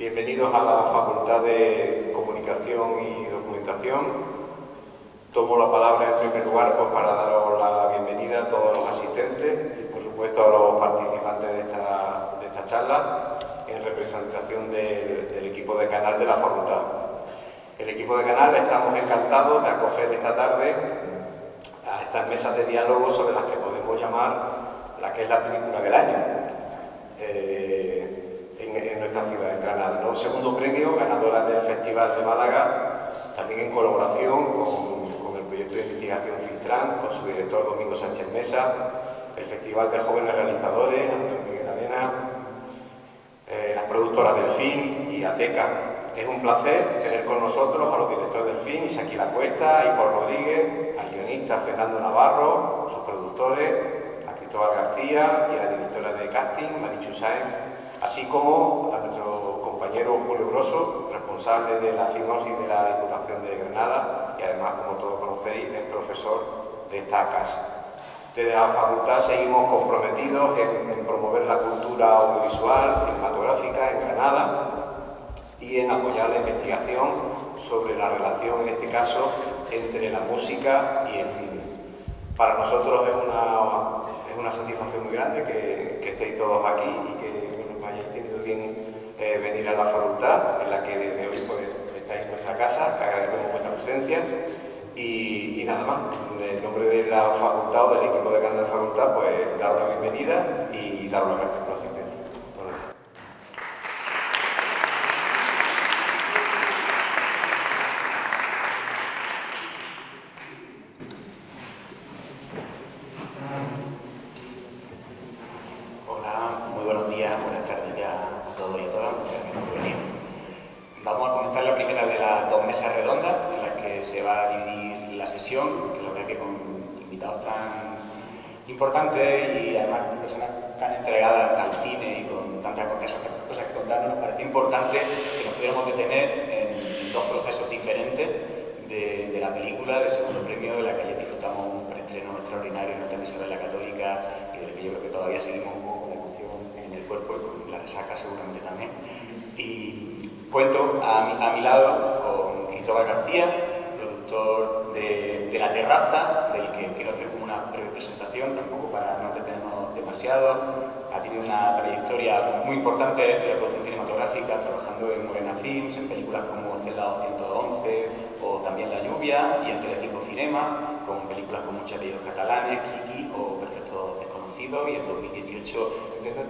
Bienvenidos a la Facultad de Comunicación y Documentación. Tomo la palabra en primer lugar para daros la bienvenida a todos los asistentes y, por supuesto, a los participantes de esta charla en representación del equipo de Canal de la Facultad. El equipo de Canal estamos encantados de acoger esta tarde a estas mesas de diálogo sobre las que podemos llamar la que es la película del año en nuestra ciudad, en Granada, ¿no? Segundo premio, ganadora del Festival de Málaga, también en colaboración con el proyecto de investigación Filtran, con su director Domingo Sánchez Mesa, el Festival de Jóvenes Realizadores, Antonio Miguel Arena, las productoras del film y Ateca. Es un placer tener con nosotros a los directores del film, Isaki La Cuesta, Hipólito Rodríguez, al guionista Fernando Navarro, sus productores, a Cristóbal García y a la directora de casting, Marichu Sáenz, así como a nuestro compañero Julio Grosso, responsable de la Filmosis de la Diputación de Granada y además, como todos conocéis, es profesor de esta casa. Desde la facultad seguimos comprometidos en promover la cultura audiovisual, cinematográfica en Granada y en apoyar la investigación sobre la relación, en este caso, entre la música y el cine. Para nosotros es una satisfacción muy grande que estéis todos aquí y que hayáis tenido bien venir a la facultad, en la que desde hoy pues, estáis en nuestra casa, que agradecemos vuestra presencia y nada más. En nombre de la facultad o del equipo de Canal de la Facultad, pues daros la bienvenida y daros las gracias por la asistencia. Mesa redonda en la que se va a dividir la sesión, que la verdad que con invitados tan importantes y además con personas tan entregadas al cine y con tantas cosas que contarnos, nos pareció importante que nos pudiéramos detener en dos procesos diferentes de la película, del segundo premio, de la que ayer disfrutamos un preestreno extraordinario en nuestra emisora de la Católica y del que yo creo que todavía seguimos un poco con la emoción en el cuerpo y con la resaca seguramente también. Y cuento a mi lado con Cristóbal García, productor de La Terraza, del que quiero hacer como una breve presentación, tampoco para no entretenernos demasiado. Ha tenido una trayectoria muy importante de la producción cinematográfica, trabajando en Morena Films, en películas como Celda 211 o también La Lluvia, y en Telecinco Cinema, con películas como Muchos apellidos catalanes, Kiki o Perfecto Desconocido, y en 2018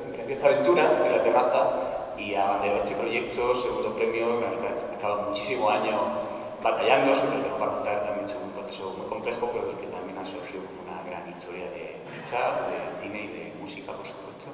emprendió esta aventura de La Terraza y abanderó este proyecto, segundo premio, en el que ha estado muchísimos años batallando, sobre el que nos va a contar también sobre un proceso muy complejo, pero del que también ha surgido como una gran historia de chat, de cine y de música, por supuesto.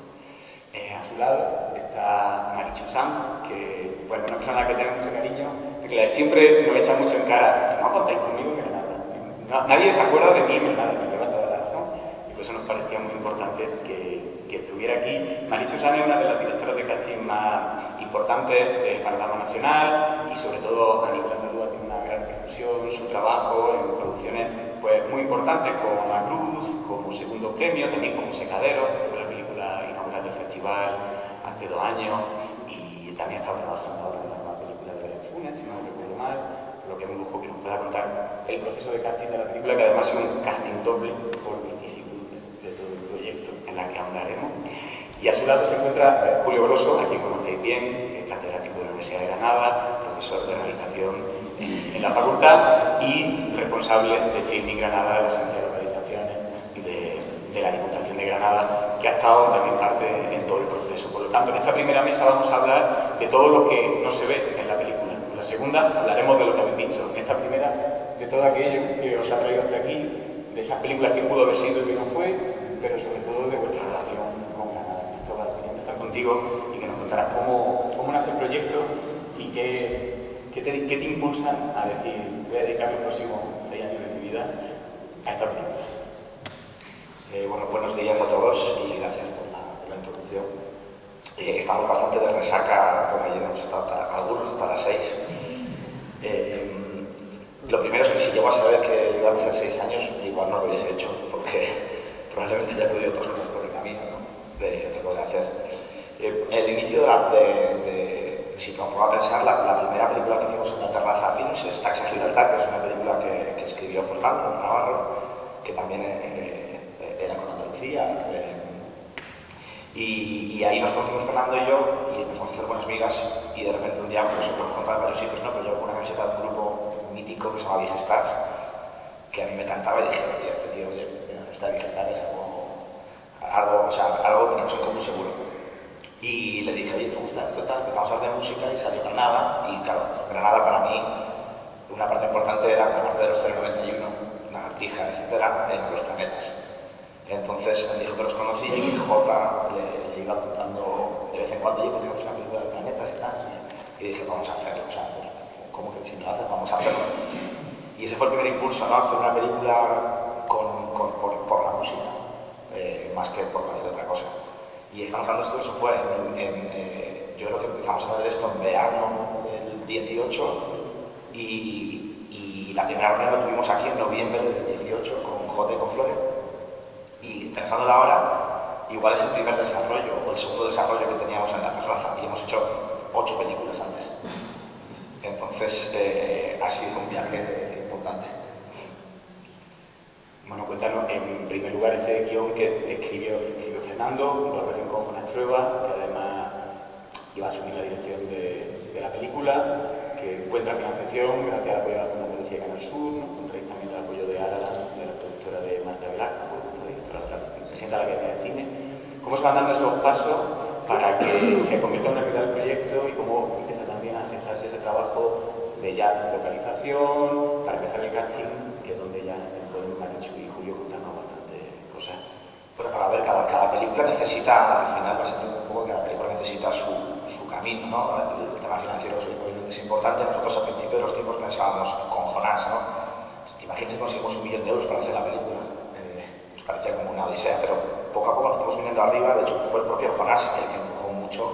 A su lado está Marichu Sáenz, que, bueno, una persona a la que tengo mucho cariño, que siempre nos echa mucho en cara: no contáis conmigo en Granada. Nadie se acuerda de mí en Granada, me lleva toda la razón, y por eso nos parecía muy importante que estuviera aquí. Marichu Sáenz es una de las directoras de casting más importantes del panorama nacional y, sobre todo, a nivel andaluz tiene una gran repercusión su trabajo en producciones pues, muy importantes como La Cruz, como Segundo Premio, también como Secadero, que fue la película inaugural del festival hace 2 años, y también ha estado trabajando ahora en la nueva película de Belén Funes, si no me recuerdo mal, por lo que es un lujo que nos pueda contar el proceso de casting de la película, que además es un casting doble por vicisitud de todo el proyecto, en la que ahondaremos. Y a su lado se encuentra Julio Grosso, a quien conocéis bien, que es catedrático de la Universidad de Granada, profesor de realización en la facultad y responsable de Filming Granada, de la Agencia de Organizaciones de la Diputación de Granada, que ha estado también parte en todo el proceso. Por lo tanto, en esta primera mesa vamos a hablar de todo lo que no se ve en la película. En la segunda hablaremos de lo que habéis visto. En esta primera, de todo aquello que os ha traído hasta aquí, de esas películas que pudo haber sido y que no fue, pero sobre todo de vuestra relación con Granada. Cristóbal, queríamos estar contigo y que nos contarás cómo nace el proyecto y qué te impulsan a decir: voy a dedicar los próximos 6 años de mi vida a esta película. Bueno, buenos días a todos y gracias por la introducción. Estamos bastante de resaca, porque ayer hemos estado algunos hasta las 6. Lo primero es que si llego a saber que iban a ser 6 años, igual no lo hubiese hecho, porque probablemente haya perdido otras cosas por el camino, ¿no? De otras cosas de hacer. El inicio de si me pongo a pensar, la primera película que hicimos en la Terraza Films es Taxi a Gibraltar, que es una película que escribió Fernando Navarro, que también era con Andalucía. Y ahí nos conocimos Fernando y yo, y empezamos a hacer buenas migas, y de repente un día, pues lo hemos contado en varios sitios, ¿no? Pero yo con una camiseta de un grupo mítico que se llama Vigestar, que a mí me encantaba, y dije, hostia, este tío, oye, esta Vigestar es algo tenemos en común seguro. Y le dije, oye, ¿te gusta esto tal? Empezamos a hablar de música y salió Granada, y claro, Granada para mí, una parte importante era, aparte de los 091, una Artija, etcétera, eran los planetas. Entonces me dijo que los conocía y Jota le iba contando de vez en cuando, oye, ¿por qué no haces una película de planetas y tal? Y dije, vamos a hacerlo, o sea, pues, ¿cómo que si no lo haces? Vamos a hacerlo. Y ese fue el primer impulso, ¿no? Hacer una película por la música, más que por cualquier otra cosa. Y estamos hablando de esto, eso fue yo creo que empezamos a hablar de esto en verano del 18 y la primera reunión lo tuvimos aquí en noviembre del 18 con Jota y con Flore. Y pensándolo ahora, igual es el primer desarrollo o el segundo desarrollo que teníamos en la Terraza y hemos hecho 8 películas antes. Entonces ha sido un viaje importante. Bueno, cuéntanos en primer lugar ese guión que escribió Fernando en colaboración con Jonas Trueba, que además iba a asumir la dirección de la película, que encuentra financiación gracias al apoyo de la Junta de Andalucía y Canal Sur, ¿no? Encontréis también el apoyo de Aralan, de la productora de Marta Velasco, la presidenta de la Academia de Cine. ¿Cómo se van dando esos pasos para que se convierta en una realidad el proyecto y cómo empieza también a gestarse ese trabajo de ya localización, para empezar el casting, que es donde ya podemos Marichu y Julio contarnos bastante cosas? Pues a ver, cada película necesita, al final va a ser un poco que cada película necesita su camino, ¿no? El tema financiero obviamente es importante. Nosotros al principio de los tiempos pensábamos con Jonás, ¿no? ¿Te imaginas que conseguimos 1 millón de euros para hacer la película? Nos parecía como una odisea, pero poco a poco nos estamos viniendo arriba. De hecho, fue el propio Jonás el que empujó mucho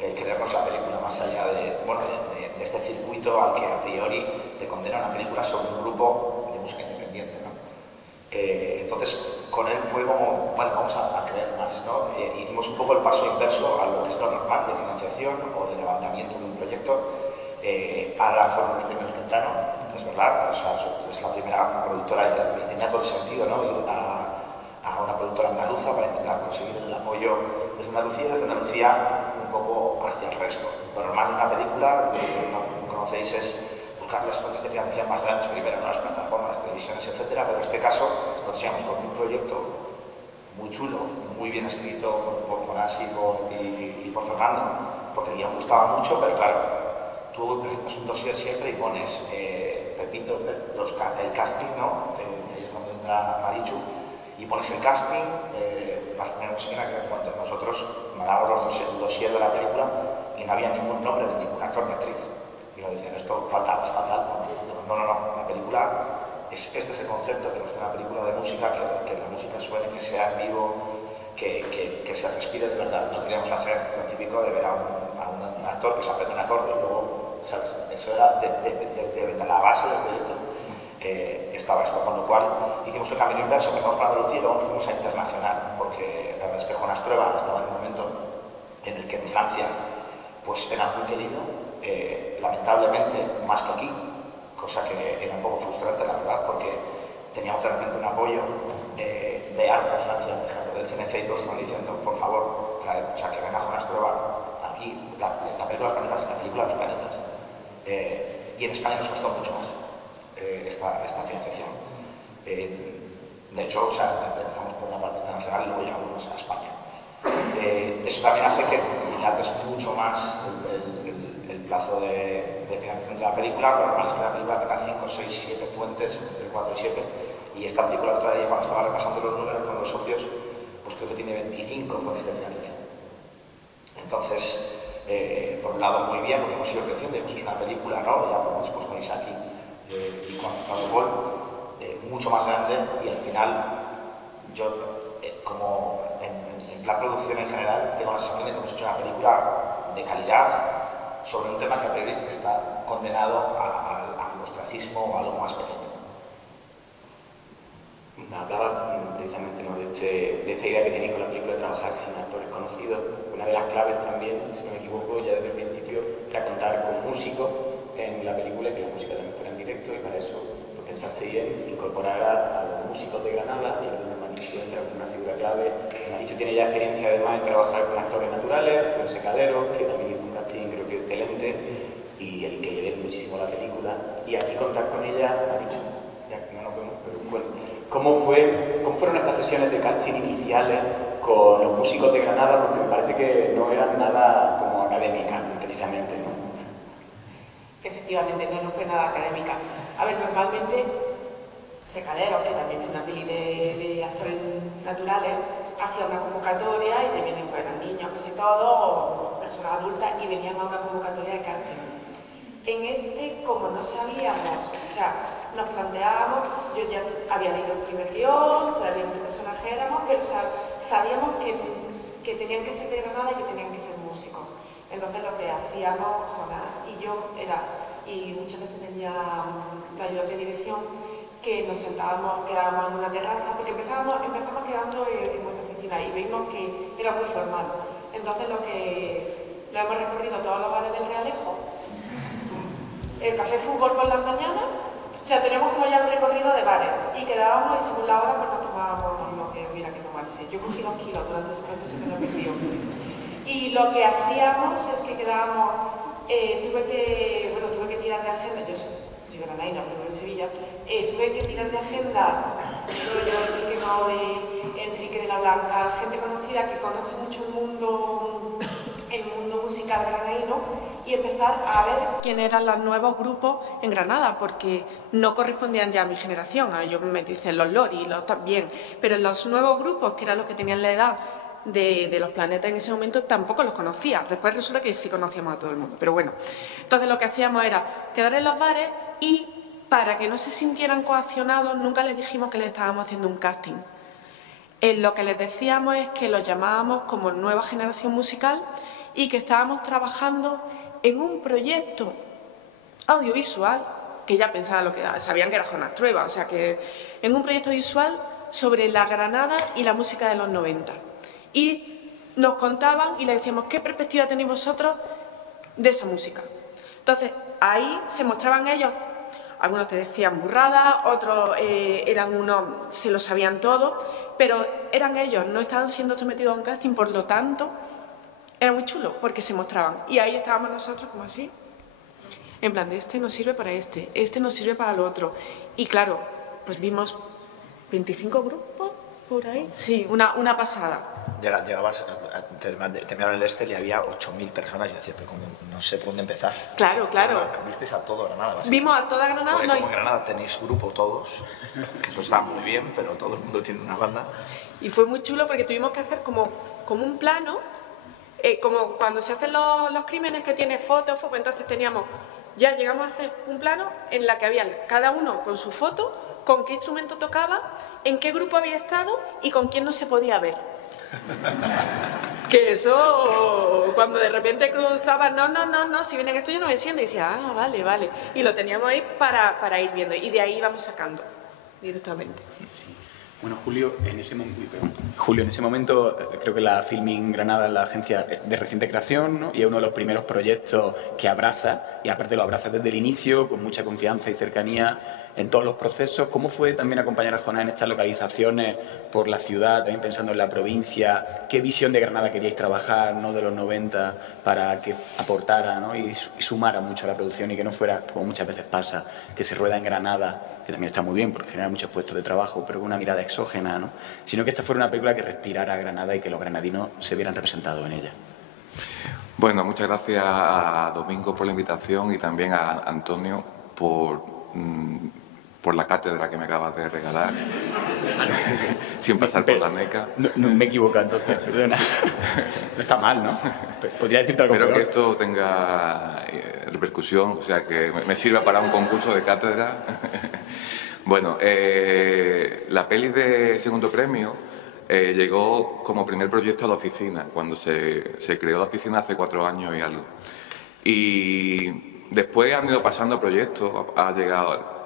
el querernos la película, más allá de este circuito al que a priori te condena una película sobre un grupo de música independiente, ¿no? Entonces, con él fue como, vale, vamos a creer más, ¿no? Hicimos un poco el paso inverso a lo que es lo normal de financiación o de levantamiento de un proyecto. Ahora fueron los primeros que entraron, es verdad, o sea, es la primera productora y tenía todo el sentido, ¿no? Ir a una productora andaluza para intentar conseguir el apoyo desde Andalucía un poco hacia el resto. Lo normal en una película, lo que no conocéis, es buscar las fuentes de financiación más grandes, primero, ¿no? Las plataformas, las televisiones, etcétera, pero en este caso nos teníamos con un proyecto muy chulo, muy bien escrito por Jonás y por Fernando, porque el guión gustaba mucho, pero claro, tú presentas un dossier siempre y pones Pepito, el casting, ¿no? Ahí es cuando entra Marichu, y pones el casting, vas a tener música que cuando nosotros mandábamos el dossier de la película y no había ningún nombre de ningún actor ni actriz. Y nos decían, esto falta algo. No, la película, este es el concepto, que no es una película de música, que la música suene, que sea en vivo, que se respire de verdad. No queríamos hacer lo típico de ver a un actor que se aprende un acorde y luego, ¿sabes? Eso era desde la base del proyecto. Estaba esto, con lo cual hicimos el camino inverso, empezamos por Andalucía y luego nos fuimos a internacional, porque la verdad es que Jonás Trueba estaba en un momento en el que en Francia pues era muy querido, lamentablemente más que aquí, cosa que era un poco frustrante, la verdad, porque teníamos de repente un apoyo de arte a Francia, por ejemplo, del CNC, y todos estaban diciendo, por favor, o sea, que venga Jonás Trueba aquí, la película de los planetas, la película de los planetas. Y en España nos costó mucho más esta financiación. De hecho, o sea, empezamos por la parte internacional y luego llegamos a España. Eso también hace que dilates mucho más el plazo de financiación de la película. Lo normal es que la película tenga 5, 6, 7 fuentes, entre 4 y 7, y esta película, otra día, cuando estaba repasando los números con los socios, pues creo que tiene 25 fuentes de financiación. Entonces, por un lado muy bien, porque hemos ido creciendo y hemos hecho una película, ¿no? Ya después con Isaki y con Paul, mucho más grande, y al final yo, como en plan producción en general, tengo la sensación de que hemos hecho una película de calidad sobre un tema que a priori está condenado al ostracismo o a algo más pequeño. Hablaba precisamente, ¿no?, de esta idea que tenéis con la película de trabajar sin actores conocidos. Una de las claves también, si no me equivoco, ya desde el principio, era contar con músicos en la película y que la música también fuera en directo, y para eso pues, pensasteis en incorporar a los músicos de Granada, y aquí Marichu entra como una figura clave. Marichu tiene ya experiencia además en trabajar con actores naturales, con Secadero, que también hizo un casting creo que excelente, y el que le dé muchísimo a la película. Y aquí contar con ella, Marichu, ya que no nos vemos, pero bueno, ¿cómo fueron estas sesiones de casting iniciales con los músicos de Granada? Porque me parece que no eran nada como académicas, precisamente, ¿no? Efectivamente, no fue nada académica. A ver, normalmente Secadero, que también fue una peli de actores naturales, hacía una convocatoria y te vienen, pues, niños, casi todos, o personas adultas, y venían a una convocatoria de casting. En este, como no sabíamos, o sea, nos planteábamos, yo ya había leído el primer guión, sabíamos qué personaje éramos, pero sabíamos que tenían que ser de Granada y que tenían que ser músicos. Entonces lo que hacíamos, Jonás y yo, y muchas veces venía la ayudante de dirección, que nos sentábamos, quedábamos en una terraza, porque empezamos quedando en nuestra oficina y vimos que era muy formal. Entonces lo hemos recorrido todos los bares del Realejo, el café fútbol por las mañanas, o sea, teníamos como ya un recorrido de bares y quedábamos y según la hora pues nos tomábamos lo que hubiera que tomarse. Yo cogí 2 kilos durante ese proceso que no perdió. Y lo que hacíamos es que quedábamos, tuve que tirar de agenda, yo soy granadina, pero en Sevilla, tuve que tirar de agenda, yo, Enrique Nove, Enrique de la Blanca, gente conocida que conoce mucho el mundo musical granadino, y empezar a ver quién eran los nuevos grupos en Granada, porque no correspondían ya a mi generación. Yo me dicen los Lori, los también, pero los nuevos grupos, que eran los que tenían la edad de los Planetas en ese momento, tampoco los conocía. Después resulta que sí conocíamos a todo el mundo, pero bueno. Entonces lo que hacíamos era quedar en los bares y, para que no se sintieran coaccionados, nunca les dijimos que les estábamos haciendo un casting. Lo que les decíamos es que los llamábamos como nueva generación musical y que estábamos trabajando en un proyecto audiovisual, que ya pensaban lo que era, sabían que era Jonás Trueba, o sea que en un proyecto visual sobre la Granada y la música de los 90. Y nos contaban y les decíamos, ¿qué perspectiva tenéis vosotros de esa música? Entonces, ahí se mostraban ellos, algunos te decían burradas, otros eran unos, se lo sabían todo, pero eran ellos, no estaban siendo sometidos a un casting, por lo tanto, era muy chulo, porque se mostraban. Y ahí estábamos nosotros como así, en plan de este nos sirve para este nos sirve para lo otro. Y claro, pues vimos 25 grupos por ahí. Sí, una pasada. Llegabas, terminaron el Estel y había 8.000 personas. Y yo decía, pero como no sé por dónde empezar. Claro. Visteis a todo Granada. Vimos a toda Granada. Porque como en Granada tenéis grupo todos, eso está muy bien, pero todo el mundo tiene una banda. Y fue muy chulo porque tuvimos que hacer como un plano, como cuando se hacen los crímenes, que tiene fotos, pues entonces llegamos a hacer un plano en la que había cada uno con su foto, con qué instrumento tocaba, en qué grupo había estado y con quién no se podía ver. Que eso, cuando de repente cruzaba, no, si vienen esto yo no me siento, y decía, vale. Y lo teníamos ahí para ir viendo, y de ahí íbamos sacando directamente. Sí. Bueno, Julio, en ese momento creo que la Filming Granada es la agencia de reciente creación, ¿no? Y es uno de los primeros proyectos que abraza, y aparte lo abraza desde el inicio, con mucha confianza y cercanía en todos los procesos. ¿Cómo fue también acompañar a Jonás en estas localizaciones por la ciudad, también pensando en la provincia? ¿Qué visión de Granada queríais trabajar, ¿no?, de los 90 para que aportara, ¿no?, y sumara mucho a la producción, y que no fuera, como muchas veces pasa, que se rueda en Granada, que también está muy bien porque genera muchos puestos de trabajo, pero con una mirada exógena, ¿no?, sino que esta fuera una película que respirara a Granada y que los granadinos se vieran representados en ella? Bueno, muchas gracias a Domingo por la invitación y también a Antonio por la cátedra que me acabas de regalar, sin pasar por la NECA. No me equivoco entonces, perdona. No está mal, ¿no? Podría decirte algo. Espero que esto tenga repercusión, o sea, que me sirva para un concurso de cátedra. Bueno, la peli de Segundo Premio llegó como primer proyecto a la oficina, cuando se creó la oficina hace 4 años y algo. Y después han ido pasando proyectos,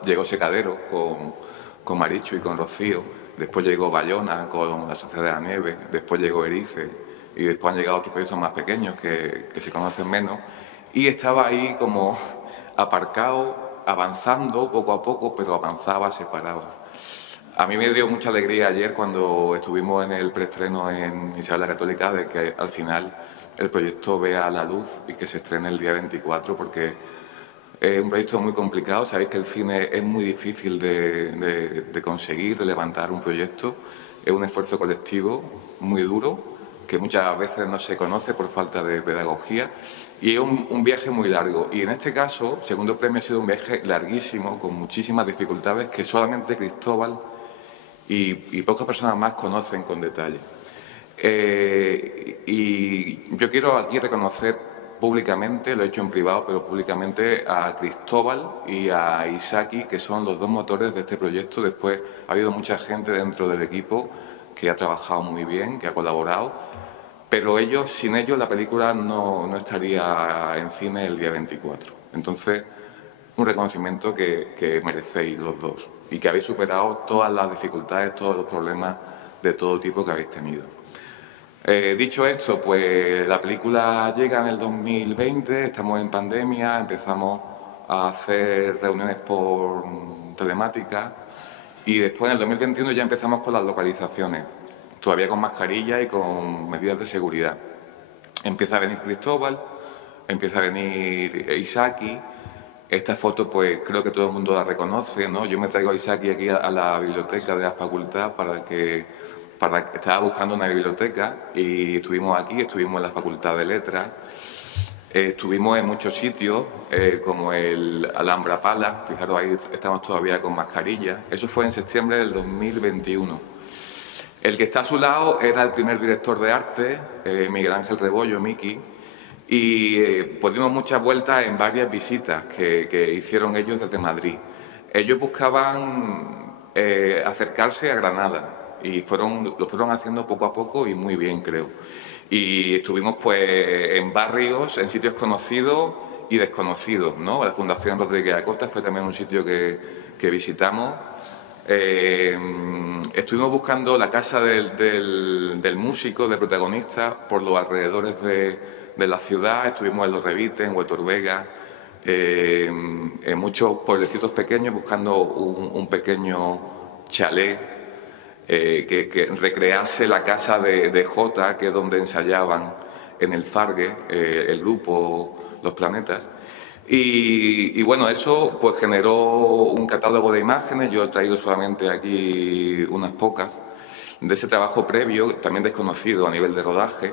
llegó Secadero con Marichu y con Rocío, después llegó Bayona con La Sociedad de la Nieve, después llegó Erice y después han llegado otros proyectos más pequeños que se conocen menos, y estaba ahí como aparcado, avanzando poco a poco, pero avanzaba, se paraba. A mí me dio mucha alegría ayer cuando estuvimos en el preestreno en Isabel la Católica de que al final el proyecto vea la luz y que se estrene el día 24, porque es un proyecto muy complicado. Sabéis que el cine es muy difícil de conseguir, de levantar un proyecto. Es un esfuerzo colectivo muy duro, que muchas veces no se conoce por falta de pedagogía, y es un viaje muy largo. Y en este caso, Segundo Premio ha sido un viaje larguísimo, con muchísimas dificultades que solamente Cristóbal y pocas personas más conocen con detalle. Y yo quiero aquí reconocer públicamente, lo he hecho en privado, pero públicamente a Cristóbal y a Isaki, que son los dos motores de este proyecto. Después ha habido mucha gente dentro del equipo que ha trabajado muy bien, que ha colaborado, pero sin ellos la película no estaría en cine el día 24. Entonces, un reconocimiento que merecéis los dos y que habéis superado todas las dificultades, todos los problemas de todo tipo que habéis tenido. Dicho esto, pues la película llega en el 2020, estamos en pandemia, empezamos a hacer reuniones por telemática y después en el 2021 ya empezamos con las localizaciones, todavía con mascarilla y con medidas de seguridad. Empieza a venir Cristóbal, empieza a venir Isaki. Esta foto, pues creo que todo el mundo la reconoce, ¿no? Yo me traigo a Isaki aquí a la biblioteca de la facultad estaba buscando una biblioteca y estuvimos aquí, estuvimos en la Facultad de Letras, estuvimos en muchos sitios, como el Alhambra Pala, fijaros, ahí estamos todavía con mascarilla. Eso fue en septiembre del 2021. El que está a su lado era el primer director de arte, Miguel Ángel Rebollo, Miki, y pues dimos muchas vueltas en varias visitas que hicieron ellos desde Madrid. Ellos buscaban acercarse a Granada y lo fueron haciendo poco a poco y muy bien, creo. Y estuvimos pues en barrios, en sitios conocidos y desconocidos, ¿no? La Fundación Rodríguez Acosta fue también un sitio que visitamos. Estuvimos buscando la casa del músico, del protagonista, por los alrededores de la ciudad. Estuvimos en Los Revites, en Huetor Vega, en muchos pueblecitos pequeños, buscando un pequeño chalet que recrease la casa de Jota, que es donde ensayaban en el Fargue, el grupo Los Planetas. Y bueno, eso pues generó un catálogo de imágenes. Yo he traído solamente aquí unas pocas de ese trabajo previo, también desconocido a nivel de rodaje.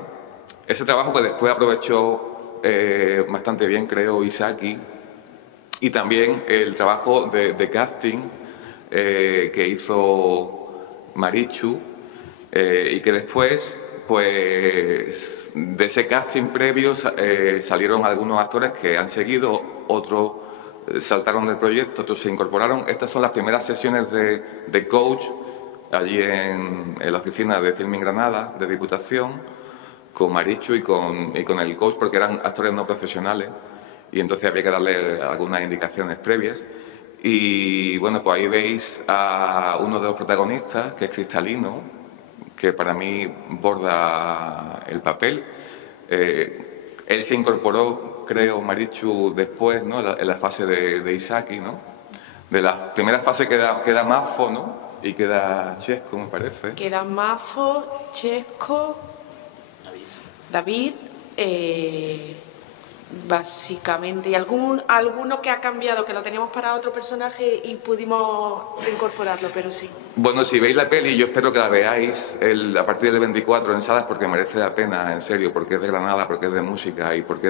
Ese trabajo que después aprovechó bastante bien, creo, Isaki, y también el trabajo de casting que hizo Marichu, y que después, pues, de ese casting previo salieron algunos actores que han seguido, otros saltaron del proyecto, otros se incorporaron. Estas son las primeras sesiones de coach allí en la oficina de Filming Granada, de Diputación, con Marichu y con el coach, porque eran actores no profesionales y entonces había que darle algunas indicaciones previas. Y bueno, pues ahí veis a uno de los protagonistas, que es Cristalino, que para mí borda el papel. Él se incorporó, creo, Marichu, después, ¿no? En la fase de Isaki, ¿no? De la primera fase queda Mafo, ¿no? Y queda Chesco, me parece. Queda Mafo, Chesco, David, básicamente, y alguno que ha cambiado, que lo teníamos para otro personaje y pudimos reincorporarlo, pero sí. Bueno, si veis la peli, yo espero que la veáis a partir del 24 en salas, porque merece la pena, en serio, porque es de Granada, porque es de música y porque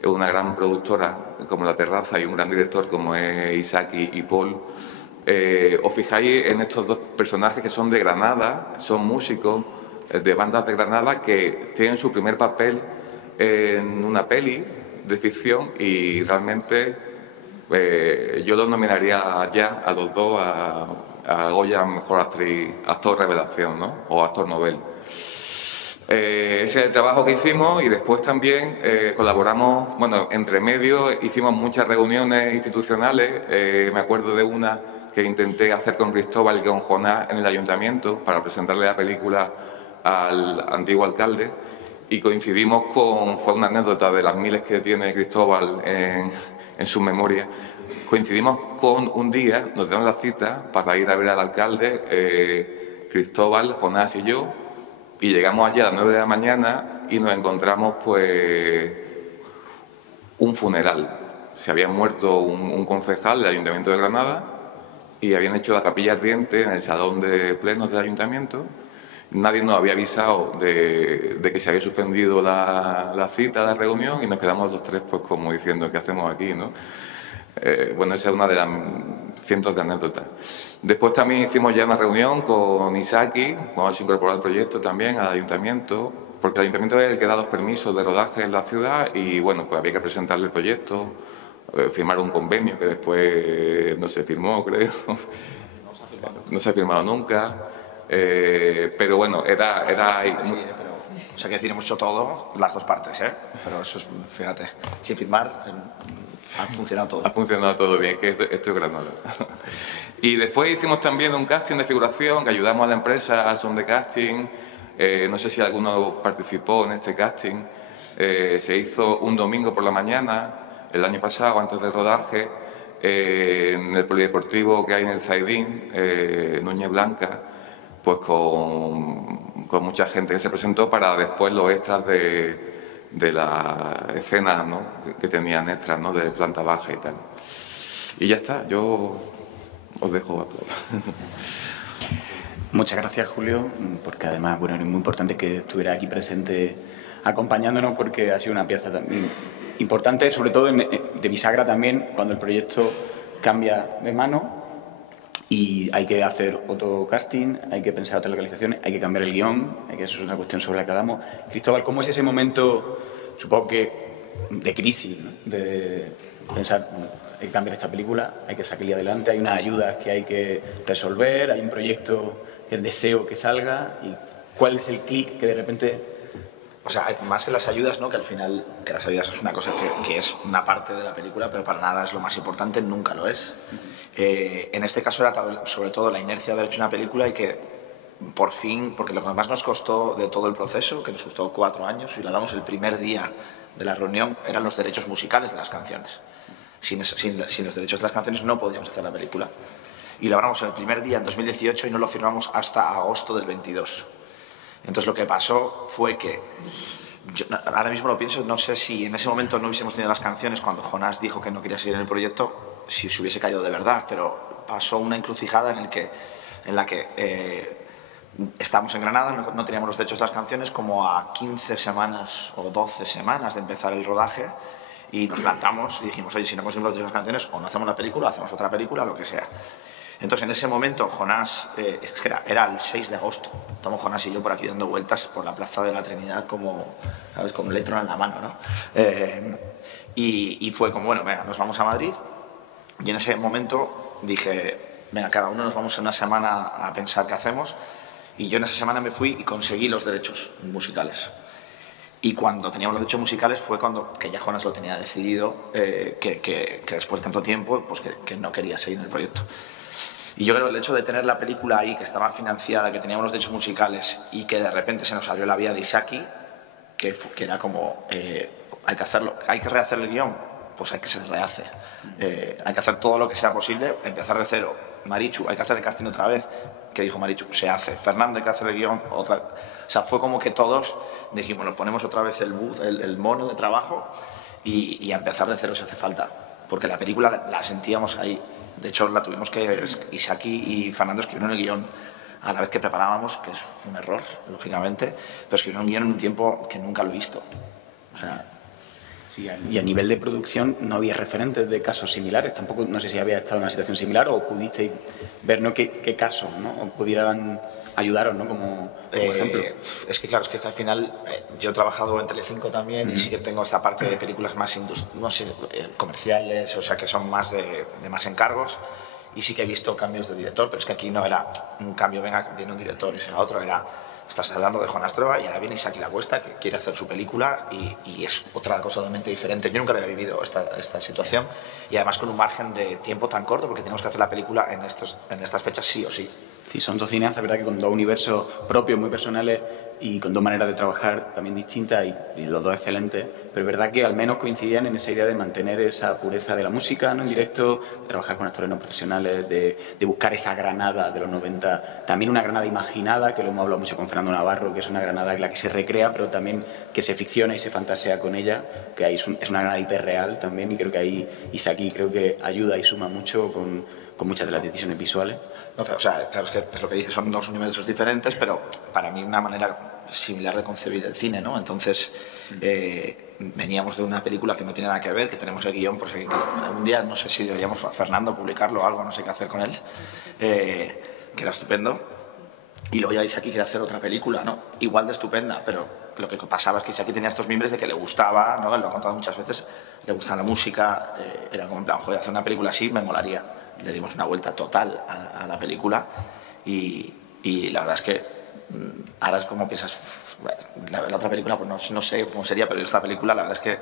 es una gran productora como La Terraza y un gran director como es Isaki y Paul. Os fijáis en estos dos personajes que son de Granada, son músicos de bandas de Granada que tienen su primer papel en una peli de ficción y realmente yo los nominaría ya a los dos a Goya Mejor Actor Revelación, ¿no? O Actor Nobel. Ese es el trabajo que hicimos y después también colaboramos, bueno, entre medio hicimos muchas reuniones institucionales. Me acuerdo de una que intenté hacer con Cristóbal y con Jonás en el ayuntamiento para presentarle la película al antiguo alcalde, y coincidimos fue una anécdota de las miles que tiene Cristóbal en su memoria. Coincidimos con un día, nos dieron la cita para ir a ver al alcalde, Cristóbal, Jonás y yo, y llegamos allí a las 9 de la mañana y nos encontramos pues un funeral. Se había muerto un concejal del Ayuntamiento de Granada y habían hecho la capilla ardiente en el salón de plenos del ayuntamiento. Nadie nos había avisado de que se había suspendido la cita, la reunión, y nos quedamos los tres pues como diciendo ¿qué hacemos aquí?, ¿no? Bueno, esa es una de las cientos de anécdotas. Después también hicimos ya una reunión con Isaki, cuando se incorporó al proyecto también al ayuntamiento, porque el ayuntamiento es el que da los permisos de rodaje en la ciudad y bueno, pues había que presentarle el proyecto, firmar un convenio que después no se firmó, creo. No se ha firmado nunca. Pero bueno, era ahí. Sí, pero, o sea, que decir, hemos hecho todo, las dos partes, ¿eh? Pero eso es, fíjate, sin firmar, ha funcionado todo. Ha funcionado todo bien, que esto es Granada. Y después hicimos también un casting de figuración, que ayudamos a la empresa, a Son de Casting. No sé si alguno participó en este casting. Se hizo un domingo por la mañana, el año pasado, antes del rodaje, en el polideportivo que hay en el Zaidín, Núñez Blanca, pues con mucha gente que se presentó para después los extras de la escena, ¿no?, que tenían extras, ¿no?, de planta baja y tal. Y ya está, yo os dejo hablar. Muchas gracias, Julio, porque además, bueno, es muy importante que estuviera aquí presente acompañándonos, porque ha sido una pieza también importante, sobre todo de bisagra también, cuando el proyecto cambia de mano y hay que hacer otro casting, hay que pensar otras localizaciones, hay que cambiar el guión, eso es una cuestión sobre la que hablamos. Cristóbal, ¿cómo es ese momento, supongo que de crisis, ¿no?, de pensar, bueno, hay que cambiar esta película, hay que sacarla adelante, hay unas ayudas que hay que resolver, hay un proyecto que deseo que salga, y cuál es el clic que de repente... O sea, más que las ayudas, ¿no?, que al final, que las ayudas es una cosa que es una parte de la película, pero para nada es lo más importante, nunca lo es. En este caso era sobre todo la inercia de haber hecho una película y que por fin, porque lo que más nos costó de todo el proceso, que nos costó 4 años, y lo hablamos el primer día de la reunión, eran los derechos musicales de las canciones. Sin los derechos de las canciones no podíamos hacer la película. Y lo hablamos el primer día en 2018 y no lo firmamos hasta agosto del 22. Entonces lo que pasó fue que, yo ahora mismo lo pienso, no sé si en ese momento no hubiésemos tenido las canciones cuando Jonás dijo que no quería seguir en el proyecto, si se hubiese caído de verdad, pero pasó una encrucijada en la que estábamos en Granada, no teníamos los derechos de las canciones, como a 15 semanas o 12 semanas de empezar el rodaje, y nos plantamos y dijimos, oye, si no conseguimos los derechos de las canciones, o no hacemos la película, o hacemos otra película, lo que sea. Entonces, en ese momento, Jonás, es que era el 6 de agosto, estamos Jonás y yo por aquí dando vueltas por la Plaza de la Trinidad como, ¿sabes?, con un letrón en la mano, ¿no? Y fue como, bueno, venga, nos vamos a Madrid, y en ese momento dije, venga, cada uno nos vamos en una semana a pensar qué hacemos, y yo en esa semana me fui y conseguí los derechos musicales. Y cuando teníamos los derechos musicales fue cuando, que ya Jonás lo tenía decidido, que después de tanto tiempo, pues que no quería seguir en el proyecto. Y yo creo que el hecho de tener la película ahí, que estaba financiada, que teníamos los derechos musicales y que de repente se nos abrió la vía de Isaki, que era como, hay que hacerlo, hay que rehacer el guión, pues hay que se rehace. Hay que hacer todo lo que sea posible, empezar de cero. Marichu, hay que hacer el casting otra vez. ¿Qué dijo Marichu? Se hace. Fernando, hay que hacer el guión otra vez. O sea, fue como que todos dijimos, nos ponemos otra vez el mono de trabajo y a empezar de cero si hace falta. Porque la película la sentíamos ahí. De hecho, la tuvimos que... Isaki y Fernando escribieron el guión a la vez que preparábamos, que es un error, lógicamente, pero escribieron un guión en un tiempo que nunca lo he visto. O sea... Sí, y a nivel de producción no había referentes de casos similares, tampoco, no sé si había estado en una situación similar o pudisteis ver, ¿no?, qué casos, ¿no?, o pudieran ayudaros, ¿no?, como ejemplo. Es que claro, es que al final yo he trabajado en Telecinco también y sí que tengo esta parte de películas más no sé, comerciales, o sea, que son más de más encargos, y sí que he visto cambios de director, pero es que aquí no era un cambio, venga, viene un director y sea otro, era... estás hablando de Jonás Trova y ahora viene Isaki La Cuesta, que quiere hacer su película y es otra cosa totalmente diferente. Yo nunca había vivido esta situación y además con un margen de tiempo tan corto, porque tenemos que hacer la película en estas fechas sí o sí. Sí, son dos cineastas, ¿verdad?, que con dos universos propios muy personales y con dos maneras de trabajar también distintas y los dos excelentes, pero es verdad que al menos coincidían en esa idea de mantener esa pureza de la música, ¿no?, en directo, de trabajar con actores no profesionales, de buscar esa Granada de los 90, también una Granada imaginada, que lo hemos hablado mucho con Fernando Navarro, que es una Granada en la que se recrea, pero también que se ficciona y se fantasea con ella, que ahí es una Granada hiperreal también, y creo que ahí Isaki creo que ayuda y suma mucho con muchas de las decisiones visuales. No, o sea, claro, es que es lo que dices, son dos universos diferentes, pero para mí una manera similar de concebir el cine, ¿no? Entonces, veníamos de una película que no tiene nada que ver, que tenemos el guión, pues un día no sé si deberíamos a Fernando publicarlo o algo, no sé qué hacer con él, que era estupendo, y luego ya Isaki quiere hacer otra película, ¿no? Igual de estupenda, pero lo que pasaba es que Isaki tenía estos mimbres de que le gustaba, ¿no? Él lo ha contado muchas veces, le gusta la música, era como en plan, joder, hacer una película así me molaría. Le dimos una vuelta total a la película y la verdad es que ahora es como piensas, la otra película pues no sé cómo sería, pero esta película la verdad es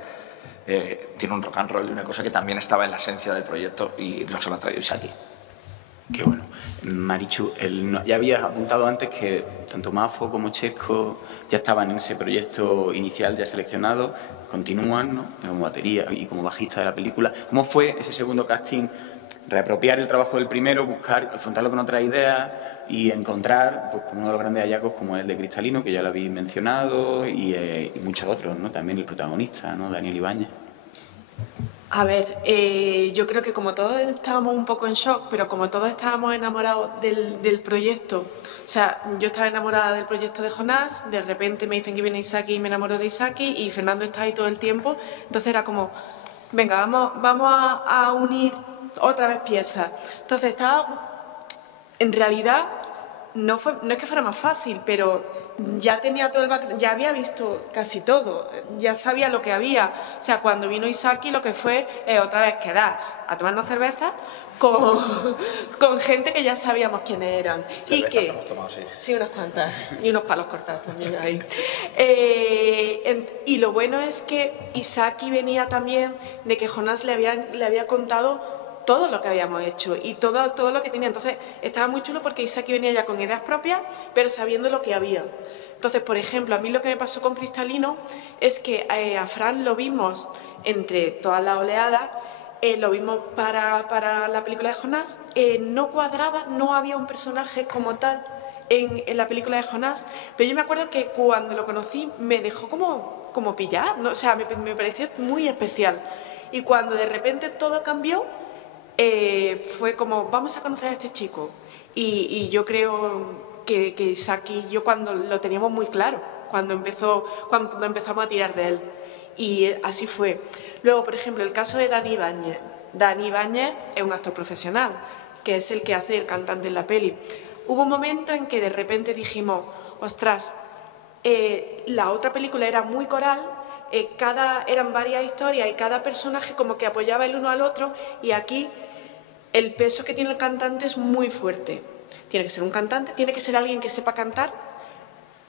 que tiene un rock and roll y una cosa que también estaba en la esencia del proyecto y se lo ha traído Isaki. Qué bueno. Marichu, ya habías apuntado antes que tanto Mafo como Chesco ya estaban en ese proyecto inicial ya seleccionado, continúan, ¿no?, como batería y como bajista de la película. ¿Cómo fue ese segundo casting? Reapropiar el trabajo del primero, buscar, afrontarlo con otras ideas y encontrar pues, uno de los grandes hallazgos como el de Cristalino, que ya lo habéis mencionado, y muchos otros, ¿no? También el protagonista, ¿no?, Daniel Ibáñez. A ver, yo creo que como todos estábamos un poco en shock, pero como todos estábamos enamorados del proyecto, o sea, yo estaba enamorada del proyecto de Jonás, de repente me dicen que viene Isaki y me enamoro de Isaki, y Fernando está ahí todo el tiempo, entonces era como, venga, vamos a unir otra vez piezas. Entonces estaba, en realidad, no es que fuera más fácil, pero ya tenía todo el background, ya había visto casi todo, ya sabía lo que había. O sea, cuando vino Isaki lo que fue otra vez quedar a tomarnos cerveza con gente que ya sabíamos quiénes eran. Cervezas y que hemos tomado, sí. Sí, unas cuantas, y unos palos cortados también ahí. Y lo bueno es que Isaki venía también de que Jonás le había contado todo lo que habíamos hecho y todo lo que tenía. Entonces estaba muy chulo porque Isaki venía ya con ideas propias, pero sabiendo lo que había. Entonces, por ejemplo, a mí lo que me pasó con Cristalino es que a Fran lo vimos entre todas las oleadas, lo vimos para la película de Jonás, no cuadraba, no había un personaje como tal en la película de Jonás, pero yo me acuerdo que cuando lo conocí me dejó como pillar, ¿no? O sea, me pareció muy especial. Y cuando de repente todo cambió, fue como, vamos a conocer a este chico. Y yo creo que Isaki y yo cuando lo teníamos muy claro, cuando empezamos a tirar de él. Y así fue. Luego, por ejemplo, el caso de Dani Ibáñez. Dani Ibáñez es un actor profesional, que es el que hace el cantante en la peli. Hubo un momento en que de repente dijimos, ostras, la otra película era muy coral, eran varias historias y cada personaje como que apoyaba el uno al otro, y aquí el peso que tiene el cantante es muy fuerte. Tiene que ser un cantante, tiene que ser alguien que sepa cantar,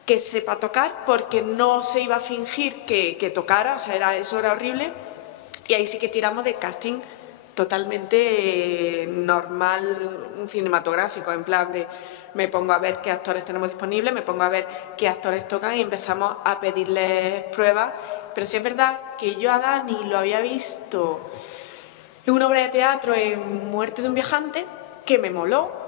que sepa tocar, porque no se iba a fingir que tocara, o sea, eso era horrible. Y ahí sí que tiramos de casting totalmente normal, cinematográfico, en plan de me pongo a ver qué actores tenemos disponibles, me pongo a ver qué actores tocan y empezamos a pedirles pruebas. Pero sí es verdad que yo a Dani lo había visto en una obra de teatro en Muerte de un viajante, que me moló,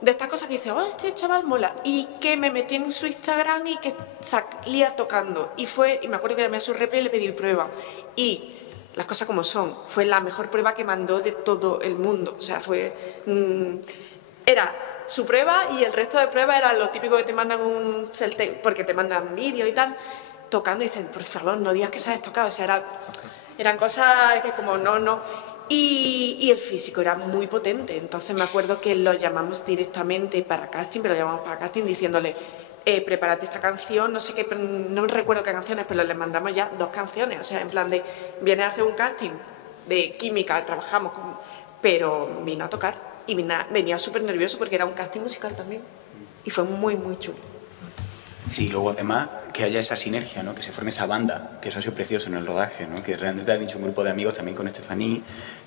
de estas cosas que dice, oh, este chaval mola, y que me metí en su Instagram y que salía tocando, y me acuerdo que llamé a su repre y le pedí prueba, y las cosas como son, fue la mejor prueba que mandó de todo el mundo, o sea, era su prueba, y el resto de pruebas era lo típico que te mandan un selfie, porque te mandan vídeo y tal, tocando, y dicen, por favor, no digas que sabes tocar, o sea, eran cosas que como no. Y el físico era muy potente, entonces me acuerdo que lo llamamos directamente para casting, pero lo llamamos para casting diciéndole, prepárate esta canción, no sé qué, no recuerdo qué canciones, pero le mandamos ya 2 canciones, o sea, en plan de, viene a hacer un casting de química, trabajamos pero vino a tocar y venía súper nervioso porque era un casting musical también, y fue muy, muy chulo. Sí, luego además que haya esa sinergia, ¿no? Que se forme esa banda, que eso ha sido precioso en el rodaje, ¿no? Que realmente han hecho un grupo de amigos también con Estefaní,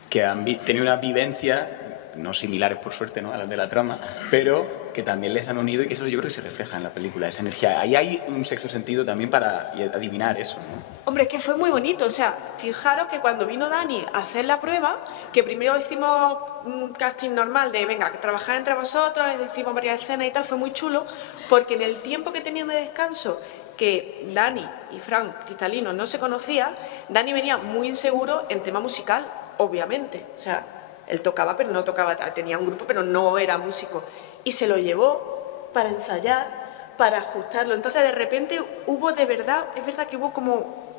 que han tenido una vivencia, no similares por suerte, ¿no? A las de la trama, pero que también les han unido y que eso yo creo que se refleja en la película, esa energía. Ahí hay un sexto sentido también para adivinar eso, ¿no? Hombre, es que fue muy bonito, o sea, fijaros que cuando vino Dani a hacer la prueba, que primero hicimos un casting normal de, venga, que trabajar entre vosotros, hicimos varias escenas y tal, fue muy chulo, porque en el tiempo que tenían de descanso, que Dani y Fran Cristalino no se conocían, Dani venía muy inseguro en tema musical, obviamente, o sea, él tocaba pero no tocaba, tenía un grupo pero no era músico, y se lo llevó para ensayar, para ajustarlo. Entonces de repente hubo de verdad, es verdad que hubo como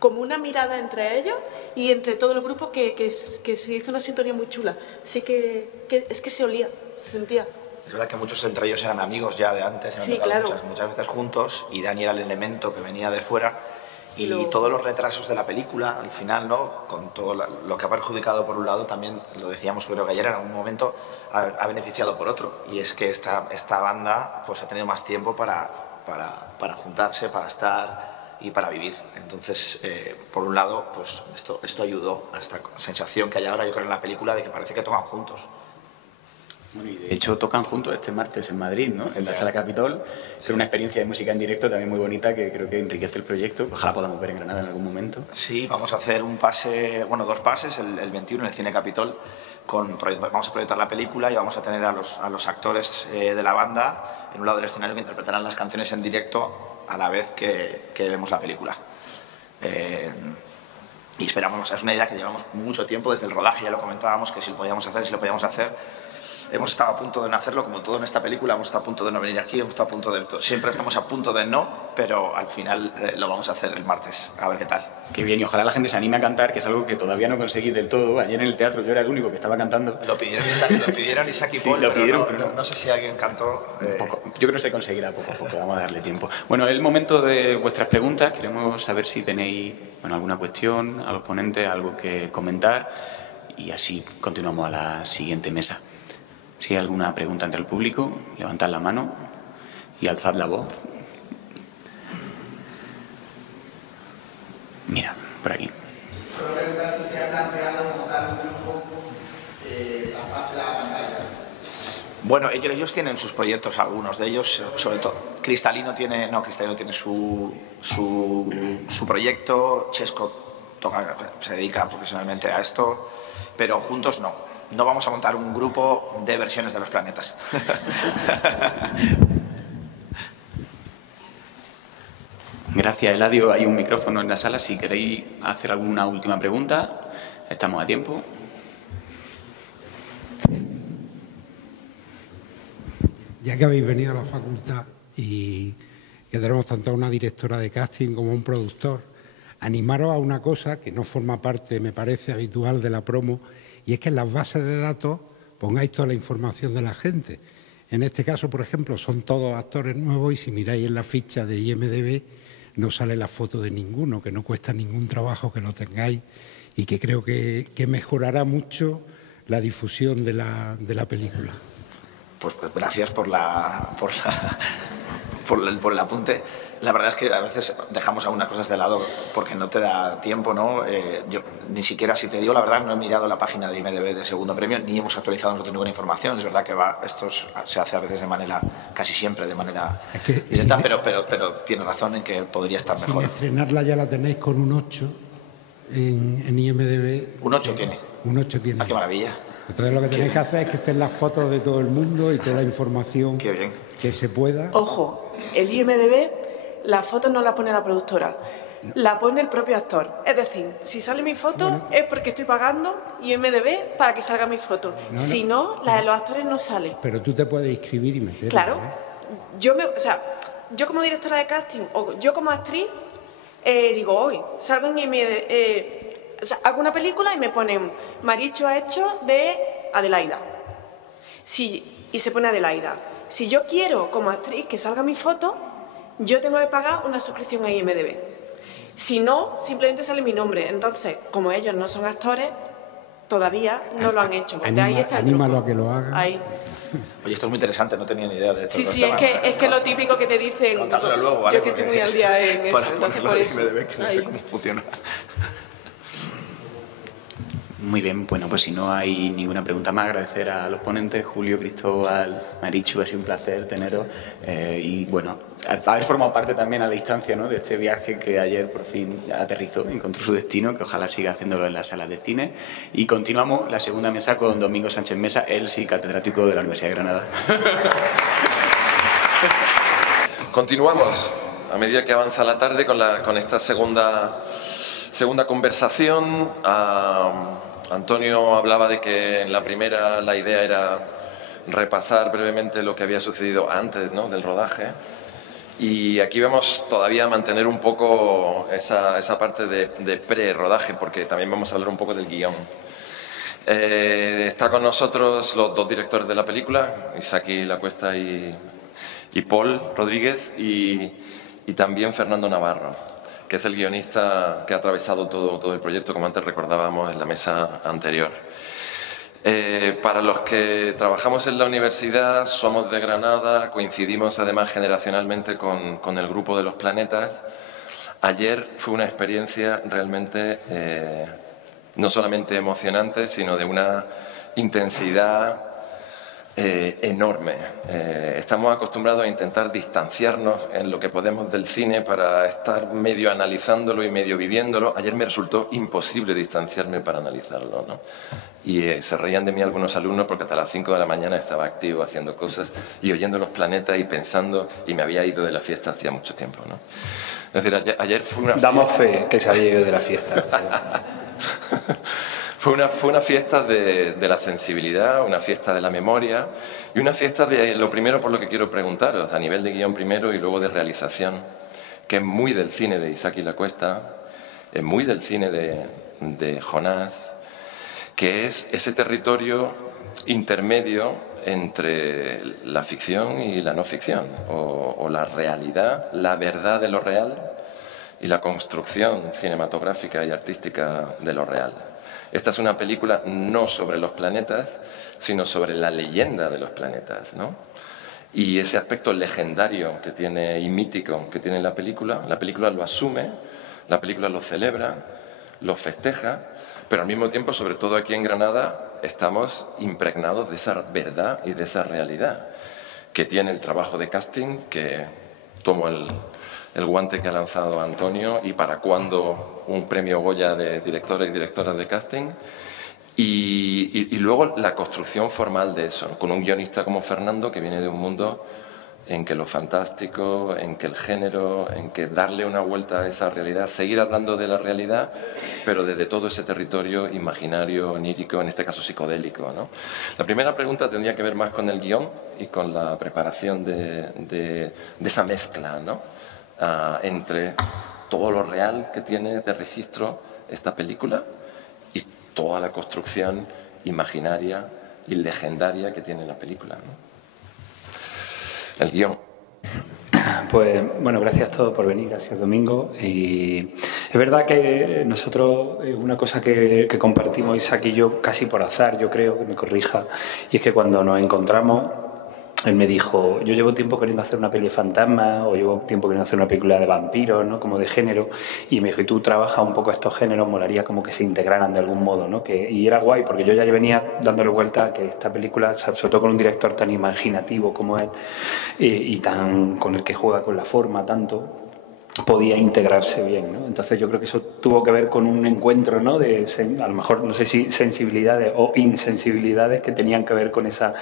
una mirada entre ellos y entre todo el grupo que se hizo una sintonía muy chula. Sí que es que se olía, se sentía. Es verdad que muchos entre ellos eran amigos ya de antes, sí, claro. muchas veces juntos, y Dani era el elemento que venía de fuera. Y todos los retrasos de la película, al final, ¿no? Con todo lo que ha perjudicado por un lado, también lo decíamos creo que ayer, en algún momento ha beneficiado por otro. Y es que esta banda pues, ha tenido más tiempo para juntarse, para estar y para vivir. Entonces, por un lado, pues esto ayudó a esta sensación que hay ahora, yo creo, en la película de que parece que tocan juntos. Bueno, y de hecho tocan juntos este martes en Madrid, ¿no? En la Sala Capitol. Es una experiencia de música en directo también muy bonita que creo que enriquece el proyecto. Ojalá podamos ver en Granada en algún momento. Sí, vamos a hacer un pase, bueno, 2 pases, el 21 en el Cine Capitol. Vamos a proyectar la película y vamos a tener a los actores de la banda en un lado del escenario que interpretarán las canciones en directo a la vez que vemos la película. Y esperamos, es una idea que llevamos mucho tiempo desde el rodaje, ya lo comentábamos, que si lo podíamos hacer. Hemos estado a punto de no hacerlo, como todo en esta película, hemos estado a punto de no venir aquí, hemos estado a punto de... Siempre estamos a punto de no, pero al final lo vamos a hacer el martes, a ver qué tal. Qué bien, y ojalá la gente se anime a cantar, que es algo que todavía no conseguí del todo. Ayer en el teatro yo era el único que estaba cantando. Lo pidieron Isaac y Paul, pero no sé si alguien cantó. Yo creo que se conseguirá poco a poco, vamos a darle tiempo. Bueno, es el momento de vuestras preguntas. Queremos saber si tenéis alguna cuestión a los ponentes, algo que comentar, y así continuamos a la siguiente mesa. Si hay alguna pregunta entre el público, levantad la mano y alzad la voz. Mira, por aquí. Quiero preguntar si se ha planteado montar un grupo a fase de la pantalla. Bueno, ellos tienen sus proyectos, algunos de ellos, sobre todo. Cristalino tiene su proyecto, Chesco se dedica profesionalmente a esto, pero juntos no. No vamos a montar un grupo de versiones de los planetas. Gracias, Eladio. Hay un micrófono en la sala. Si queréis hacer alguna última pregunta, estamos a tiempo. Ya que habéis venido a la facultad y que tenemos tanto a una directora de casting como a un productor, animaros a una cosa que no forma parte, me parece, habitual de la promo, y es que en las bases de datos pongáis toda la información de la gente. En este caso, por ejemplo, son todos actores nuevos y si miráis en la ficha de IMDb no sale la foto de ninguno, que no cuesta ningún trabajo que lo tengáis y que creo que mejorará mucho la difusión de la película. Pues gracias por el apunte. La verdad es que a veces dejamos algunas cosas de lado porque no te da tiempo, ¿no? Yo ni siquiera, si te digo la verdad, no he mirado la página de IMDb de Segundo Premio, ni hemos actualizado nosotros ninguna información. Es verdad que esto se hace a veces casi siempre de manera directa, pero tiene razón en que podría estar mejor. Sin estrenarla ya la tenéis con un 8 en IMDb. Un 8 tiene. Un 8 tiene. Ah, qué maravilla. Entonces lo que tenéis que hacer es que estén las fotos de todo el mundo y toda la información que se pueda. Ojo, el IMDb, la foto no la pone la productora, la pone el propio actor. Es decir, si sale mi foto es porque estoy pagando IMDb para que salga mi foto. Si no, la de los actores no sale. Pero tú te puedes inscribir y meterla. Claro. Yo como directora de casting o yo como actriz digo, hoy salgo en IMDb... hago una película y me ponen Marichu ha hecho de Adelaida. Y se pone Adelaida. Si yo quiero, como actriz, que salga mi foto, yo tengo que pagar una suscripción a IMDb. Si no, simplemente sale mi nombre. Entonces, como ellos no son actores, todavía no lo han hecho. Anímalo a que lo hagan. Ahí. Oye, esto es muy interesante, no tenía ni idea de esto. Sí, sí, es que lo típico que te dicen... Contármelo luego, ¿vale? Yo que estoy muy al día en eso, entonces por eso... Que no sé cómo funciona. Muy bien, bueno, pues si no hay ninguna pregunta más, agradecer a los ponentes, Julio, Cristóbal, Marichu, ha sido un placer teneros y bueno, haber formado parte también a la distancia, ¿no?, de este viaje que ayer por fin aterrizó, encontró su destino, que ojalá siga haciéndolo en las salas de cine. Y continuamos la segunda mesa con Domingo Sánchez Mesa, él sí catedrático de la Universidad de Granada. Continuamos a medida que avanza la tarde con esta segunda conversación. Antonio hablaba de que en la primera la idea era repasar brevemente lo que había sucedido antes, ¿no?, del rodaje. Y aquí vamos todavía a mantener un poco esa parte de pre-rodaje, porque también vamos a hablar un poco del guión. Está con nosotros los dos directores de la película, Isaki Lacuesta y Paul Rodríguez, y también Fernando Navarro, que es el guionista que ha atravesado todo el proyecto, como antes recordábamos en la mesa anterior. Para los que trabajamos en la universidad, somos de Granada, coincidimos además generacionalmente con el grupo de Los Planetas. Ayer fue una experiencia realmente no solamente emocionante, sino de una intensidad enorme. Estamos acostumbrados a intentar distanciarnos en lo que podemos del cine para estar medio analizándolo y medio viviéndolo. Ayer me resultó imposible distanciarme para analizarlo, ¿no? Y se reían de mí algunos alumnos porque hasta las 5 de la mañana estaba activo haciendo cosas y oyendo Los Planetas y pensando, y me había ido de la fiesta hacía mucho tiempo, ¿no? Es decir, ayer fue una fiesta... Damos fe que se había ido de la fiesta. Fue una fiesta de la sensibilidad, una fiesta de la memoria y una fiesta de lo primero por lo que quiero preguntaros, a nivel de guión primero y luego de realización, que es muy del cine de Isaki Lacuesta, es muy del cine de Jonás, que es ese territorio intermedio entre la ficción y la no ficción, o la realidad, la verdad de lo real y la construcción cinematográfica y artística de lo real. Esta es una película no sobre los planetas, sino sobre la leyenda de los planetas, ¿no? Y ese aspecto legendario que tiene y mítico que tiene la película lo asume, la película lo celebra, lo festeja, pero al mismo tiempo, sobre todo aquí en Granada, estamos impregnados de esa verdad y de esa realidad que tiene el trabajo de casting, que tomo el guante que ha lanzado Antonio, y para cuándo un premio Goya de directores y directoras de casting, y luego la construcción formal de eso, con un guionista como Fernando, que viene de un mundo en que lo fantástico, en que el género, en que darle una vuelta a esa realidad, seguir hablando de la realidad, pero desde todo ese territorio imaginario, onírico, en este caso psicodélico, ¿no? La primera pregunta tendría que ver más con el guión y con la preparación de esa mezcla, ¿no? Entre todo lo real que tiene de registro esta película y toda la construcción imaginaria y legendaria que tiene la película, ¿no? El guión. Pues bueno, gracias a todos por venir, gracias Domingo. Y es verdad que nosotros, una cosa que compartimos Isaac y yo casi por azar, yo creo, que me corrija, y es que cuando nos encontramos, él me dijo, yo llevo tiempo queriendo hacer una peli de fantasmas, o llevo tiempo queriendo hacer una película de vampiros, ¿no?, como de género, y me dijo, y tú trabajas un poco estos géneros, molaría como que se integraran de algún modo, ¿no? Y era guay, porque yo ya venía dándole vuelta a que esta película, sobre todo con un director tan imaginativo como él, y tan con el que juega con la forma tanto, podía integrarse bien, ¿no? Entonces yo creo que eso tuvo que ver con un encuentro, ¿no?, de a lo mejor, no sé si sensibilidades o insensibilidades que tenían que ver con esa,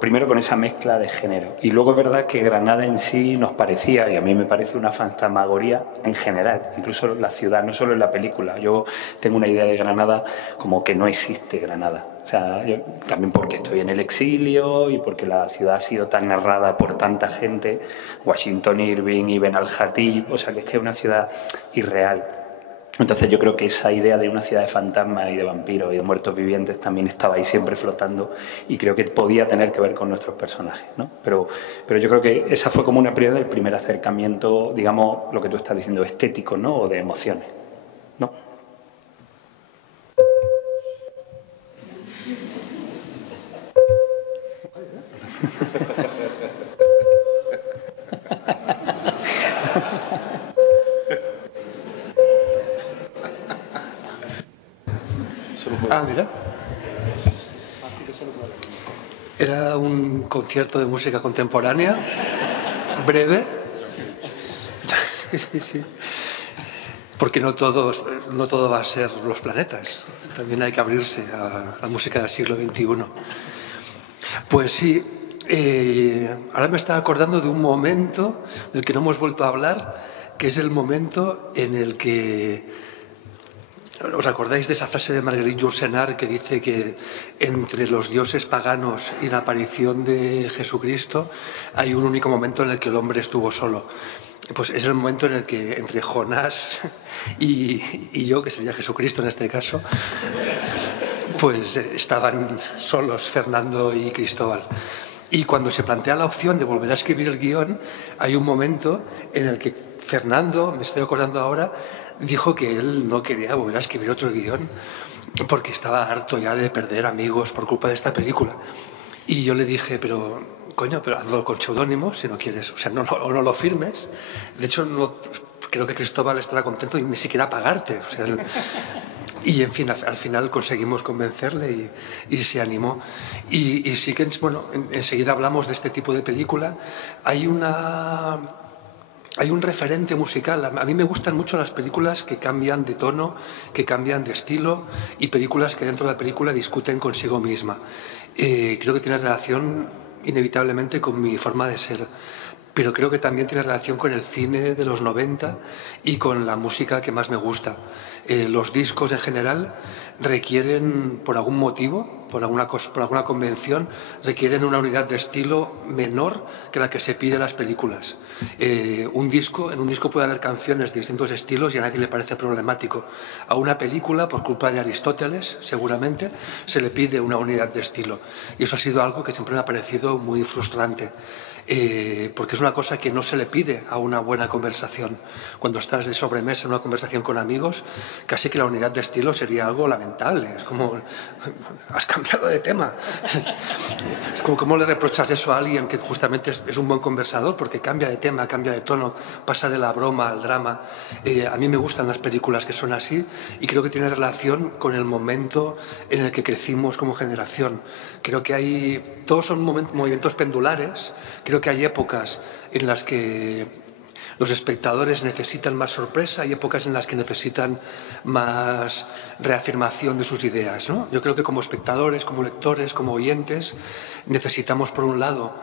primero con esa mezcla de género. Y luego es verdad que Granada en sí nos parecía, y a mí me parece una fantasmagoría en general, incluso la ciudad, no solo en la película. Yo tengo una idea de Granada como que no existe Granada. O sea, yo, también porque estoy en el exilio y porque la ciudad ha sido tan narrada por tanta gente, Washington Irving y Ben al-Hatib, o sea, que es una ciudad irreal. Entonces yo creo que esa idea de una ciudad de fantasmas y de vampiros y de muertos vivientes también estaba ahí siempre flotando, y creo que podía tener que ver con nuestros personajes, ¿no? Pero yo creo que esa fue como una prioridad, el primer acercamiento, digamos, lo que tú estás diciendo, estético, ¿no?, o de emociones, ¿no? Ah, mira. Era un concierto de música contemporánea, breve. Sí, sí. Porque no todo va a ser Los Planetas. También hay que abrirse a la música del siglo XXI. Pues sí, ahora me estaba acordando de un momento del que no hemos vuelto a hablar, que es el momento en el que... ¿Os acordáis de esa frase de Marguerite Yourcenar que dice que entre los dioses paganos y la aparición de Jesucristo hay un único momento en el que el hombre estuvo solo? Pues es el momento en el que entre Jonás y yo, que sería Jesucristo en este caso, pues estaban solos Fernando y Cristóbal. Y cuando se plantea la opción de volver a escribir el guión, hay un momento en el que Fernando, me estoy acordando ahora, dijo que él no quería volver a escribir otro guión porque estaba harto ya de perder amigos por culpa de esta película. Y yo le dije, pero hazlo con seudónimo si no quieres, o sea, no lo firmes. De hecho, creo que Cristóbal estará contento y ni siquiera pagarte. O sea, y en fin, al final conseguimos convencerle y se animó. Y sí que, bueno, enseguida hablamos de este tipo de película. Hay un referente musical. A mí me gustan mucho las películas que cambian de tono, que cambian de estilo y películas que dentro de la película discuten consigo misma. Creo que tiene relación inevitablemente con mi forma de ser, pero creo que también tiene relación con el cine de los 90 y con la música que más me gusta. Los discos en general requieren, por algún motivo, por alguna convención, requieren una unidad de estilo menor que la que se pide en las películas. En un disco puede haber canciones de distintos estilos y a nadie le parece problemático. A una película, por culpa de Aristóteles, seguramente, se le pide una unidad de estilo. Y eso ha sido algo que siempre me ha parecido muy frustrante. Porque es una cosa que no se le pide a una buena conversación. Cuando estás de sobremesa en una conversación con amigos, casi que la unidad de estilo sería algo lamentable. Es como, has cambiado de tema. Es como, ¿cómo le reprochas eso a alguien que justamente es un buen conversador? Porque cambia de tema, cambia de tono, pasa de la broma al drama. A mí me gustan las películas que son así y creo que tiene relación con el momento en el que crecimos como generación. Creo que todos son movimientos pendulares. Creo que hay épocas en las que los espectadores necesitan más sorpresa y épocas en las que necesitan más reafirmación de sus ideas, ¿no? Yo creo que como espectadores, como lectores, como oyentes, necesitamos, por un lado,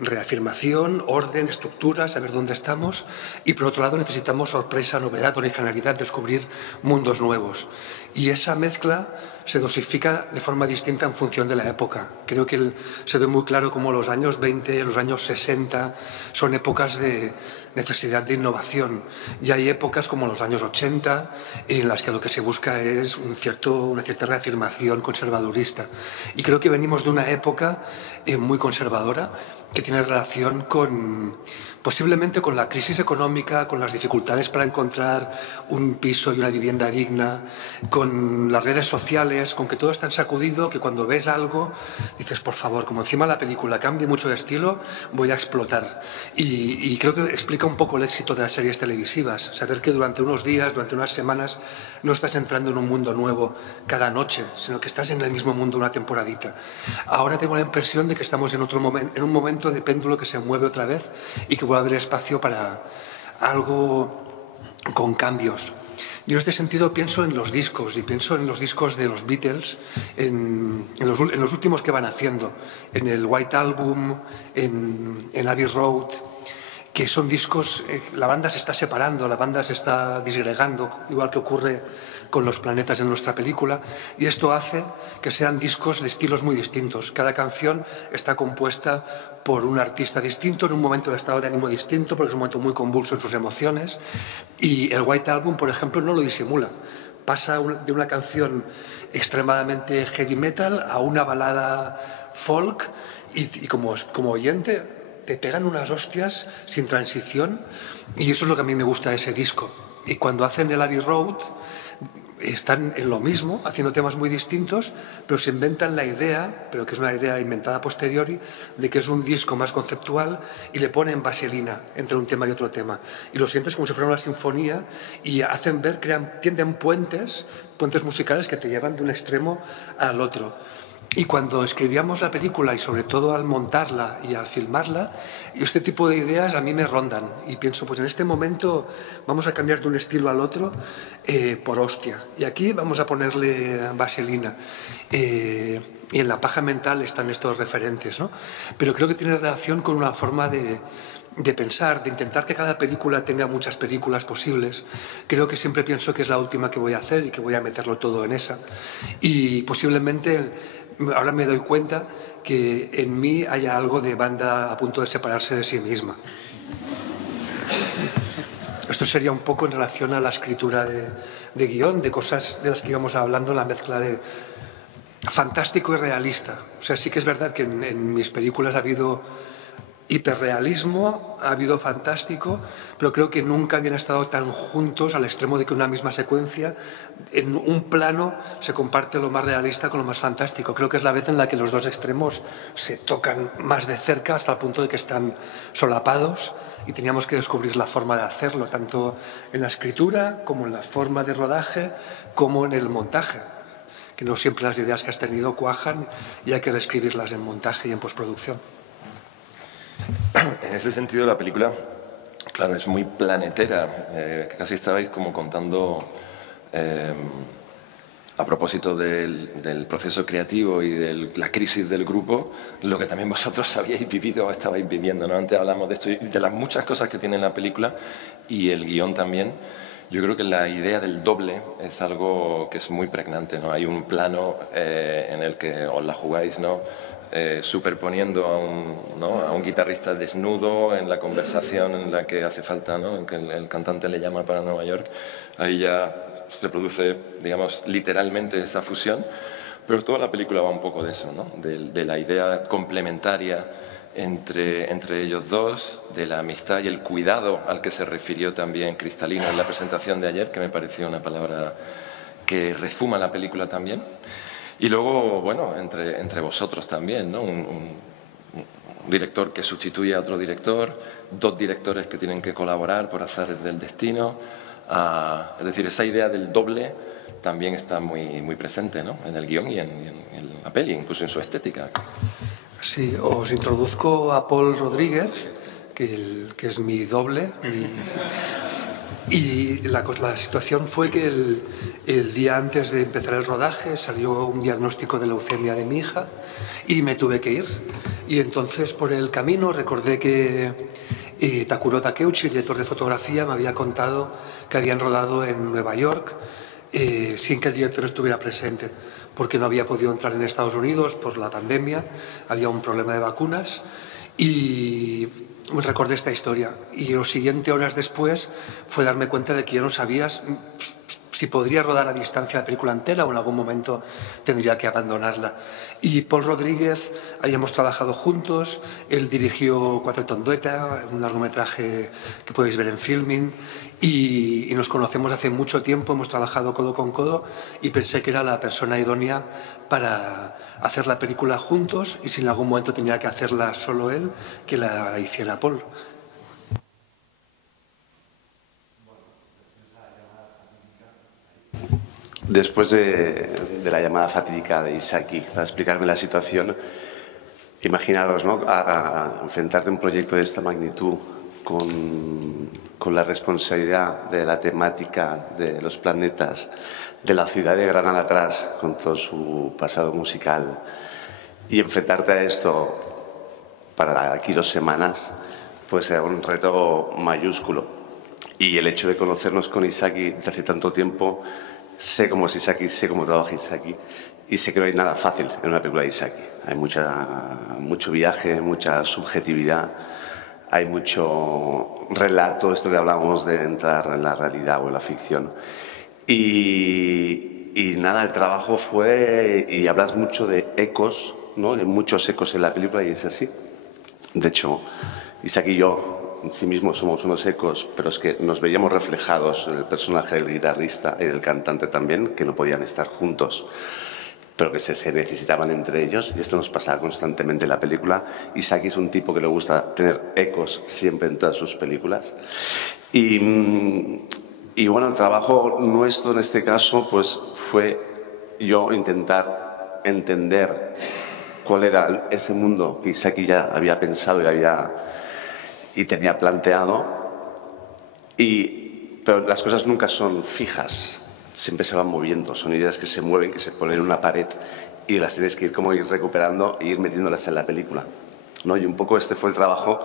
reafirmación, orden, estructura, saber dónde estamos, y por otro lado necesitamos sorpresa, novedad, originalidad, descubrir mundos nuevos. Y esa mezcla se dosifica de forma distinta en función de la época. Creo que se ve muy claro cómo los años 20, los años 60 son épocas de necesidad de innovación. Y hay épocas como los años 80 en las que lo que se busca es una cierta reafirmación conservadurista. Y creo que venimos de una época muy conservadora que tiene relación posiblemente con la crisis económica, con las dificultades para encontrar un piso y una vivienda digna, con las redes sociales, con que todo es tan sacudido que cuando ves algo dices, por favor, como encima la película cambie mucho de estilo, voy a explotar. Y creo que explica un poco el éxito de las series televisivas, saber que durante unos días, durante unas semanas, no estás entrando en un mundo nuevo cada noche, sino que estás en el mismo mundo una temporadita. Ahora tengo la impresión de que estamos en un momento de péndulo que se mueve otra vez y que va a haber espacio para algo con cambios. Yo en este sentido pienso en los discos y pienso en los discos de los Beatles, en los últimos que van haciendo, en el White Album, en Abbey Road, que son discos, la banda se está separando, la banda se está disgregando, igual que ocurre con Los Planetas en nuestra película, y esto hace que sean discos de estilos muy distintos. Cada canción está compuesta por un artista distinto, en un momento de estado de ánimo distinto, porque es un momento muy convulso en sus emociones, y el White Album, por ejemplo, no lo disimula. Pasa de una canción extremadamente heavy metal a una balada folk, y como oyente te pegan unas hostias sin transición, y eso es lo que a mí me gusta de ese disco. Y cuando hacen el Abbey Road, están en lo mismo, haciendo temas muy distintos, pero se inventan la idea, pero que es una idea inventada a posteriori, de que es un disco más conceptual y le ponen vaselina entre un tema y otro tema. Y lo sientes como si fuera una sinfonía y hacen ver, tienden puentes musicales que te llevan de un extremo al otro. Y cuando escribíamos la película y sobre todo al montarla y al filmarla, este tipo de ideas a mí me rondan y pienso, pues en este momento vamos a cambiar de un estilo al otro por hostia. Y aquí vamos a ponerle vaselina. Y en la paja mental están estos referentes, ¿no? Pero creo que tiene relación con una forma de pensar, de intentar que cada película tenga muchas películas posibles. Creo que siempre pienso que es la última que voy a hacer y que voy a meterlo todo en esa. Y posiblemente ahora me doy cuenta que en mí haya algo de banda a punto de separarse de sí misma. Esto sería un poco en relación a la escritura de guión, de cosas de las que íbamos hablando, la mezcla de fantástico y realista. O sea, sí que es verdad que en mis películas ha habido hiperrealismo, ha habido fantástico, pero creo que nunca habían estado tan juntos al extremo de que una misma secuencia, en un plano, se comparte lo más realista con lo más fantástico. Creo que es la vez en la que los dos extremos se tocan más de cerca hasta el punto de que están solapados y teníamos que descubrir la forma de hacerlo, tanto en la escritura como en la forma de rodaje, como en el montaje, que no siempre las ideas que has tenido cuajan y hay que reescribirlas en montaje y en postproducción. En ese sentido, la película, claro, es muy planetera. Casi estabais como contando, a propósito del proceso creativo y de la crisis del grupo, lo que también vosotros habíais vivido o estabais viviendo, ¿no? Antes hablamos de esto y de las muchas cosas que tiene la película y el guión también. Yo creo que la idea del doble es algo que es muy pregnante, ¿no? Hay un plano en el que os la jugáis, ¿no? Superponiendo a un guitarrista desnudo en la conversación en la que hace falta, ¿no? En que el cantante le llama para Nueva York. Ahí ya se produce, digamos, literalmente esa fusión, pero toda la película va un poco de eso, ¿no? De la idea complementaria entre ellos dos, de la amistad y el cuidado al que se refirió también Cristalino en la presentación de ayer, que me pareció una palabra que rezuma la película también. Y luego, bueno, entre vosotros también, ¿no? Un director que sustituye a otro director, dos directores que tienen que colaborar por azares del destino. Es decir, esa idea del doble también está muy presente, ¿no? En el guión y en la peli, incluso en su estética. Sí, os introduzco a Paul Rodríguez, que es mi doble. Y la situación fue que el día antes de empezar el rodaje salió un diagnóstico de leucemia de mi hija y me tuve que ir. Y entonces por el camino recordé que Takuro Takeuchi, director de fotografía, me había contado que habían rodado en Nueva York sin que el director estuviera presente, porque no había podido entrar en Estados Unidos por la pandemia, había un problema de vacunas y recordé esta historia. Y lo siguiente, horas después, fue darme cuenta de que yo no sabía si podría rodar a distancia la película entera o en algún momento tendría que abandonarla. Y Paul Rodríguez, ahí hemos trabajado juntos, él dirigió Quatreton Dueta, un largometraje que podéis ver en Filmin, y nos conocemos hace mucho tiempo, hemos trabajado codo con codo y pensé que era la persona idónea para hacer la película juntos y si en algún momento tenía que hacerla solo él, que la hiciera Paul. Después de la llamada fatídica de Isaki, para explicarme la situación, imaginaros, ¿no? a enfrentarte a un proyecto de esta magnitud con la responsabilidad de la temática, de los planetas, de la ciudad de Granada atrás, con todo su pasado musical, y enfrentarte a esto para aquí 2 semanas, pues era un reto mayúsculo. Y el hecho de conocernos con Isaki de hace tanto tiempo, sé cómo es Isaki, sé cómo trabaja Isaki y sé que no hay nada fácil en una película de Isaki. Hay mucho viaje, mucha subjetividad, hay mucho relato, esto que hablamos de entrar en la realidad o en la ficción. Y nada, el trabajo fue, y hablas mucho de ecos, ¿no? Hay muchos ecos en la película y es así. De hecho, Isaki y yo en sí mismos somos unos ecos, pero es que nos veíamos reflejados en el personaje del guitarrista y del cantante también, que no podían estar juntos, pero que se necesitaban entre ellos, y esto nos pasaba constantemente en la película. Isaki es un tipo que le gusta tener ecos siempre en todas sus películas. Y bueno, el trabajo nuestro en este caso pues fue yo intentar entender cuál era ese mundo que Isaki ya había pensado y tenía planteado, pero las cosas nunca son fijas, siempre se van moviendo, son ideas que se mueven, que se ponen en una pared y las tienes que ir recuperando e ir metiéndolas en la película, ¿no? Y un poco este fue el trabajo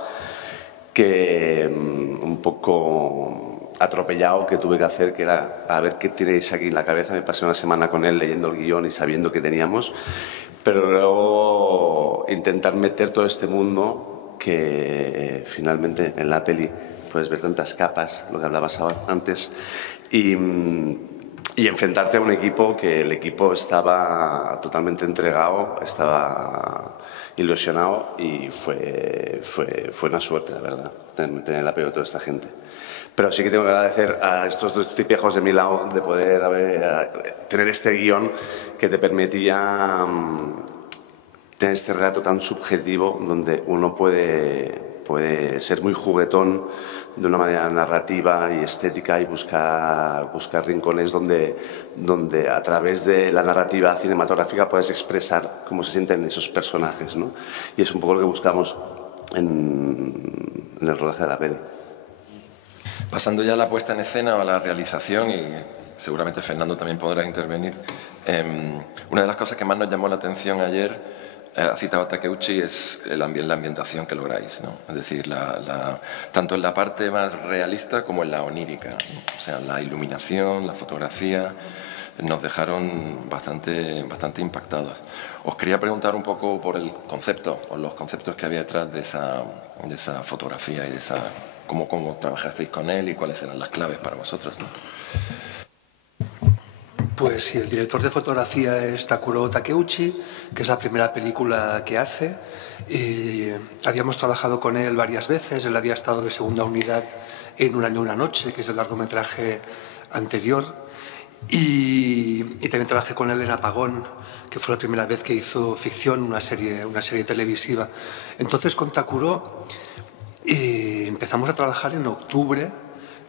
que un poco atropellado que tuve que hacer, que era a ver qué tiréis aquí en la cabeza. Me pasé una semana con él leyendo el guión y sabiendo que teníamos, pero luego intentar meter todo este mundo que finalmente en la peli puedes ver tantas capas, lo que hablabas antes, y enfrentarte a un equipo que el equipo estaba totalmente entregado, estaba ilusionado, y fue una suerte, la verdad, tener el apoyo de toda esta gente. Pero sí que tengo que agradecer a estos dos tipejos de mi lado de poder tener este guión que te permitía tener este relato tan subjetivo donde uno puede ser muy juguetón de una manera narrativa y estética y buscar rincones donde a través de la narrativa cinematográfica puedes expresar cómo se sienten esos personajes, ¿no? Y es un poco lo que buscamos en el rodaje de la peli. Pasando ya a la puesta en escena o a la realización, y seguramente Fernando también podrá intervenir, una de las cosas que más nos llamó la atención ayer, ha citado a Takeuchi, es la ambientación que lográis, ¿no? Es decir, tanto en la parte más realista como en la onírica, ¿no? O sea, la iluminación, la fotografía, nos dejaron bastante impactados. Os quería preguntar un poco por el concepto, o los conceptos que había detrás de esa fotografía y de cómo trabajasteis con él y cuáles eran las claves para vosotros, ¿no? Pues sí, el director de fotografía es Takuro Takeuchi, que es la primera película que hace. Habíamos trabajado con él varias veces, él había estado de segunda unidad en Un año, una noche, que es el largometraje anterior, y también trabajé con él en Apagón, que fue la primera vez que hizo ficción, una serie televisiva. Entonces con Takuro empezamos a trabajar en octubre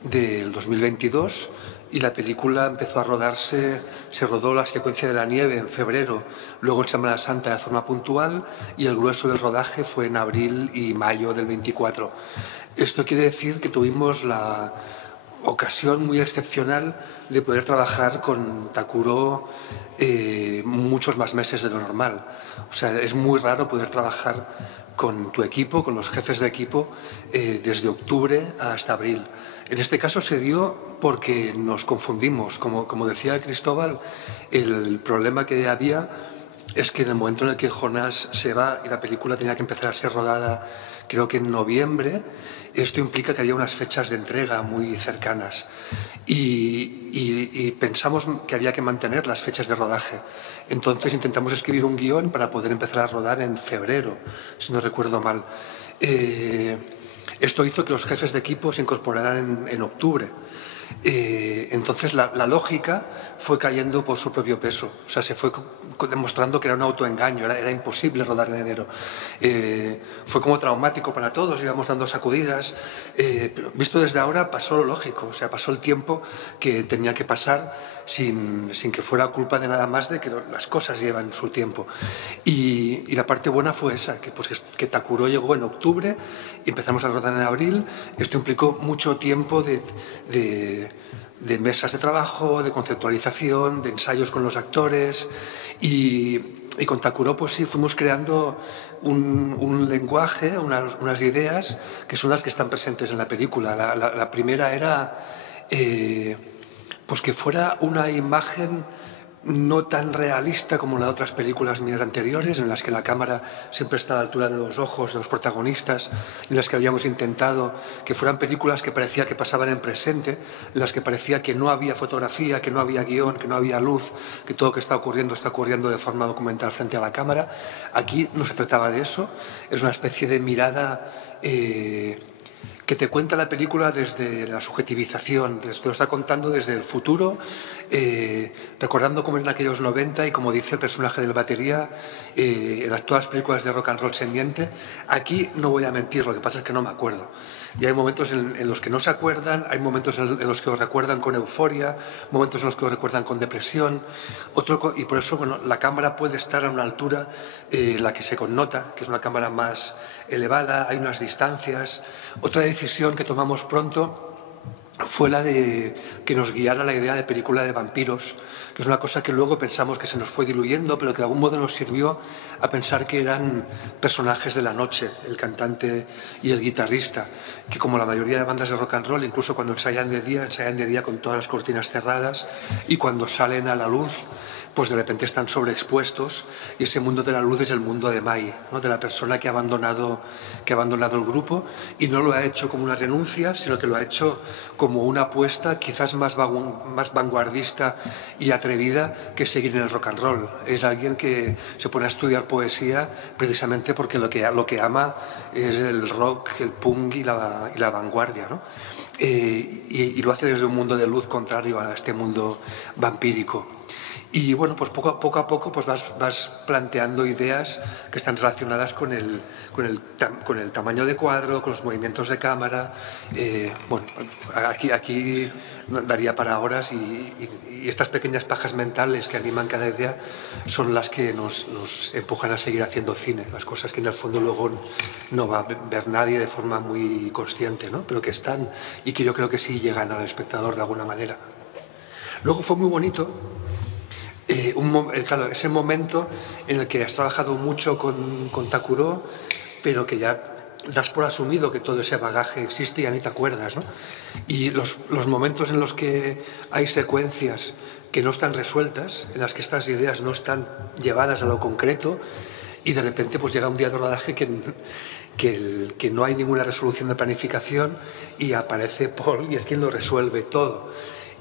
del 2022, y la película empezó a rodarse, se rodó la secuencia de la nieve en febrero, luego en Semana Santa de forma puntual, y el grueso del rodaje fue en abril y mayo del 24. Esto quiere decir que tuvimos la ocasión muy excepcional de poder trabajar con Takuro muchos más meses de lo normal. O sea, es muy raro poder trabajar con tu equipo, con los jefes de equipo, desde octubre hasta abril. En este caso se dio porque nos confundimos. Como decía Cristóbal, el problema que había es que en el momento en el que Jonás se va y la película tenía que empezar a ser rodada, creo que en noviembre, esto implica que había unas fechas de entrega muy cercanas. Y pensamos que había que mantener las fechas de rodaje. Entonces intentamos escribir un guión para poder empezar a rodar en febrero, si no recuerdo mal. Esto hizo que los jefes de equipo se incorporaran en octubre. Entonces la lógica fue cayendo por su propio peso. O sea, se fue demostrando que era un autoengaño, era imposible rodar en enero. Fue como traumático para todos, íbamos dando sacudidas. Pero visto desde ahora pasó lo lógico, o sea, pasó el tiempo que tenía que pasar sin que fuera culpa de nada más de que las cosas llevan su tiempo. Y la parte buena fue esa, que Takuro llegó en octubre y empezamos a rodar en abril. Esto implicó mucho tiempo de mesas de trabajo, de conceptualización, de ensayos con los actores, y con Takuro pues sí, fuimos creando un lenguaje, unas ideas que son las que están presentes en la película. La primera era pues que fuera una imagen no tan realista como la de otras películas mías anteriores, en las que la cámara siempre está a la altura de los ojos de los protagonistas, en las que habíamos intentado que fueran películas que parecía que pasaban en presente, en las que parecía que no había fotografía, que no había guión, que no había luz, que todo lo que está ocurriendo de forma documental frente a la cámara. Aquí no se trataba de eso, es una especie de mirada que que te cuenta la película desde la subjetivización, lo está contando desde el futuro, recordando cómo en aquellos 90 y como dice el personaje del batería, en todas las películas de rock and roll se miente. Aquí no voy a mentir, lo que pasa es que no me acuerdo. Y hay momentos en los que no se acuerdan, hay momentos en los que os recuerdan con euforia, momentos en los que os recuerdan con depresión, y por eso bueno, la cámara puede estar a una altura la que se connota, que es una cámara más elevada, hay unas distancias. Otra decisión que tomamos pronto fue la de que nos guiara la idea de película de vampiros, que es una cosa que luego pensamos que se nos fue diluyendo, pero que de algún modo nos sirvió a pensar que eran personajes de la noche, el cantante y el guitarrista, que como la mayoría de bandas de rock and roll, incluso cuando ensayan de día con todas las cortinas cerradas, y cuando salen a la luz, pues de repente están sobreexpuestos, y ese mundo de la luz es el mundo de Mai, ¿no? De la persona que ha abandonado el grupo, y no lo ha hecho como una renuncia, sino que lo ha hecho como una apuesta quizás más vanguardista y atrevida que seguir en el rock and roll. Es alguien que se pone a estudiar poesía precisamente porque lo que ama es el rock, el punk y la vanguardia, ¿no? Y lo hace desde un mundo de luz contrario a este mundo vampírico. Y bueno, pues poco a poco pues vas planteando ideas que están relacionadas con el tamaño de cuadro, con los movimientos de cámara. Bueno, aquí daría para horas y estas pequeñas pajas mentales que animan cada idea son las que nos empujan a seguir haciendo cine, las cosas que en el fondo luego no va a ver nadie de forma muy consciente, ¿no? Pero que están y que yo creo que sí llegan al espectador de alguna manera. Luego fue muy bonito claro, ese momento en el que has trabajado mucho con Takuro, pero que ya das por asumido que todo ese bagaje existe y ya ni te acuerdas, ¿no? Y los momentos en los que hay secuencias que no están resueltas, en las que estas ideas no están llevadas a lo concreto, y de repente pues llega un día de rodaje que no hay ninguna resolución de planificación y aparece Paul y es quien lo resuelve todo.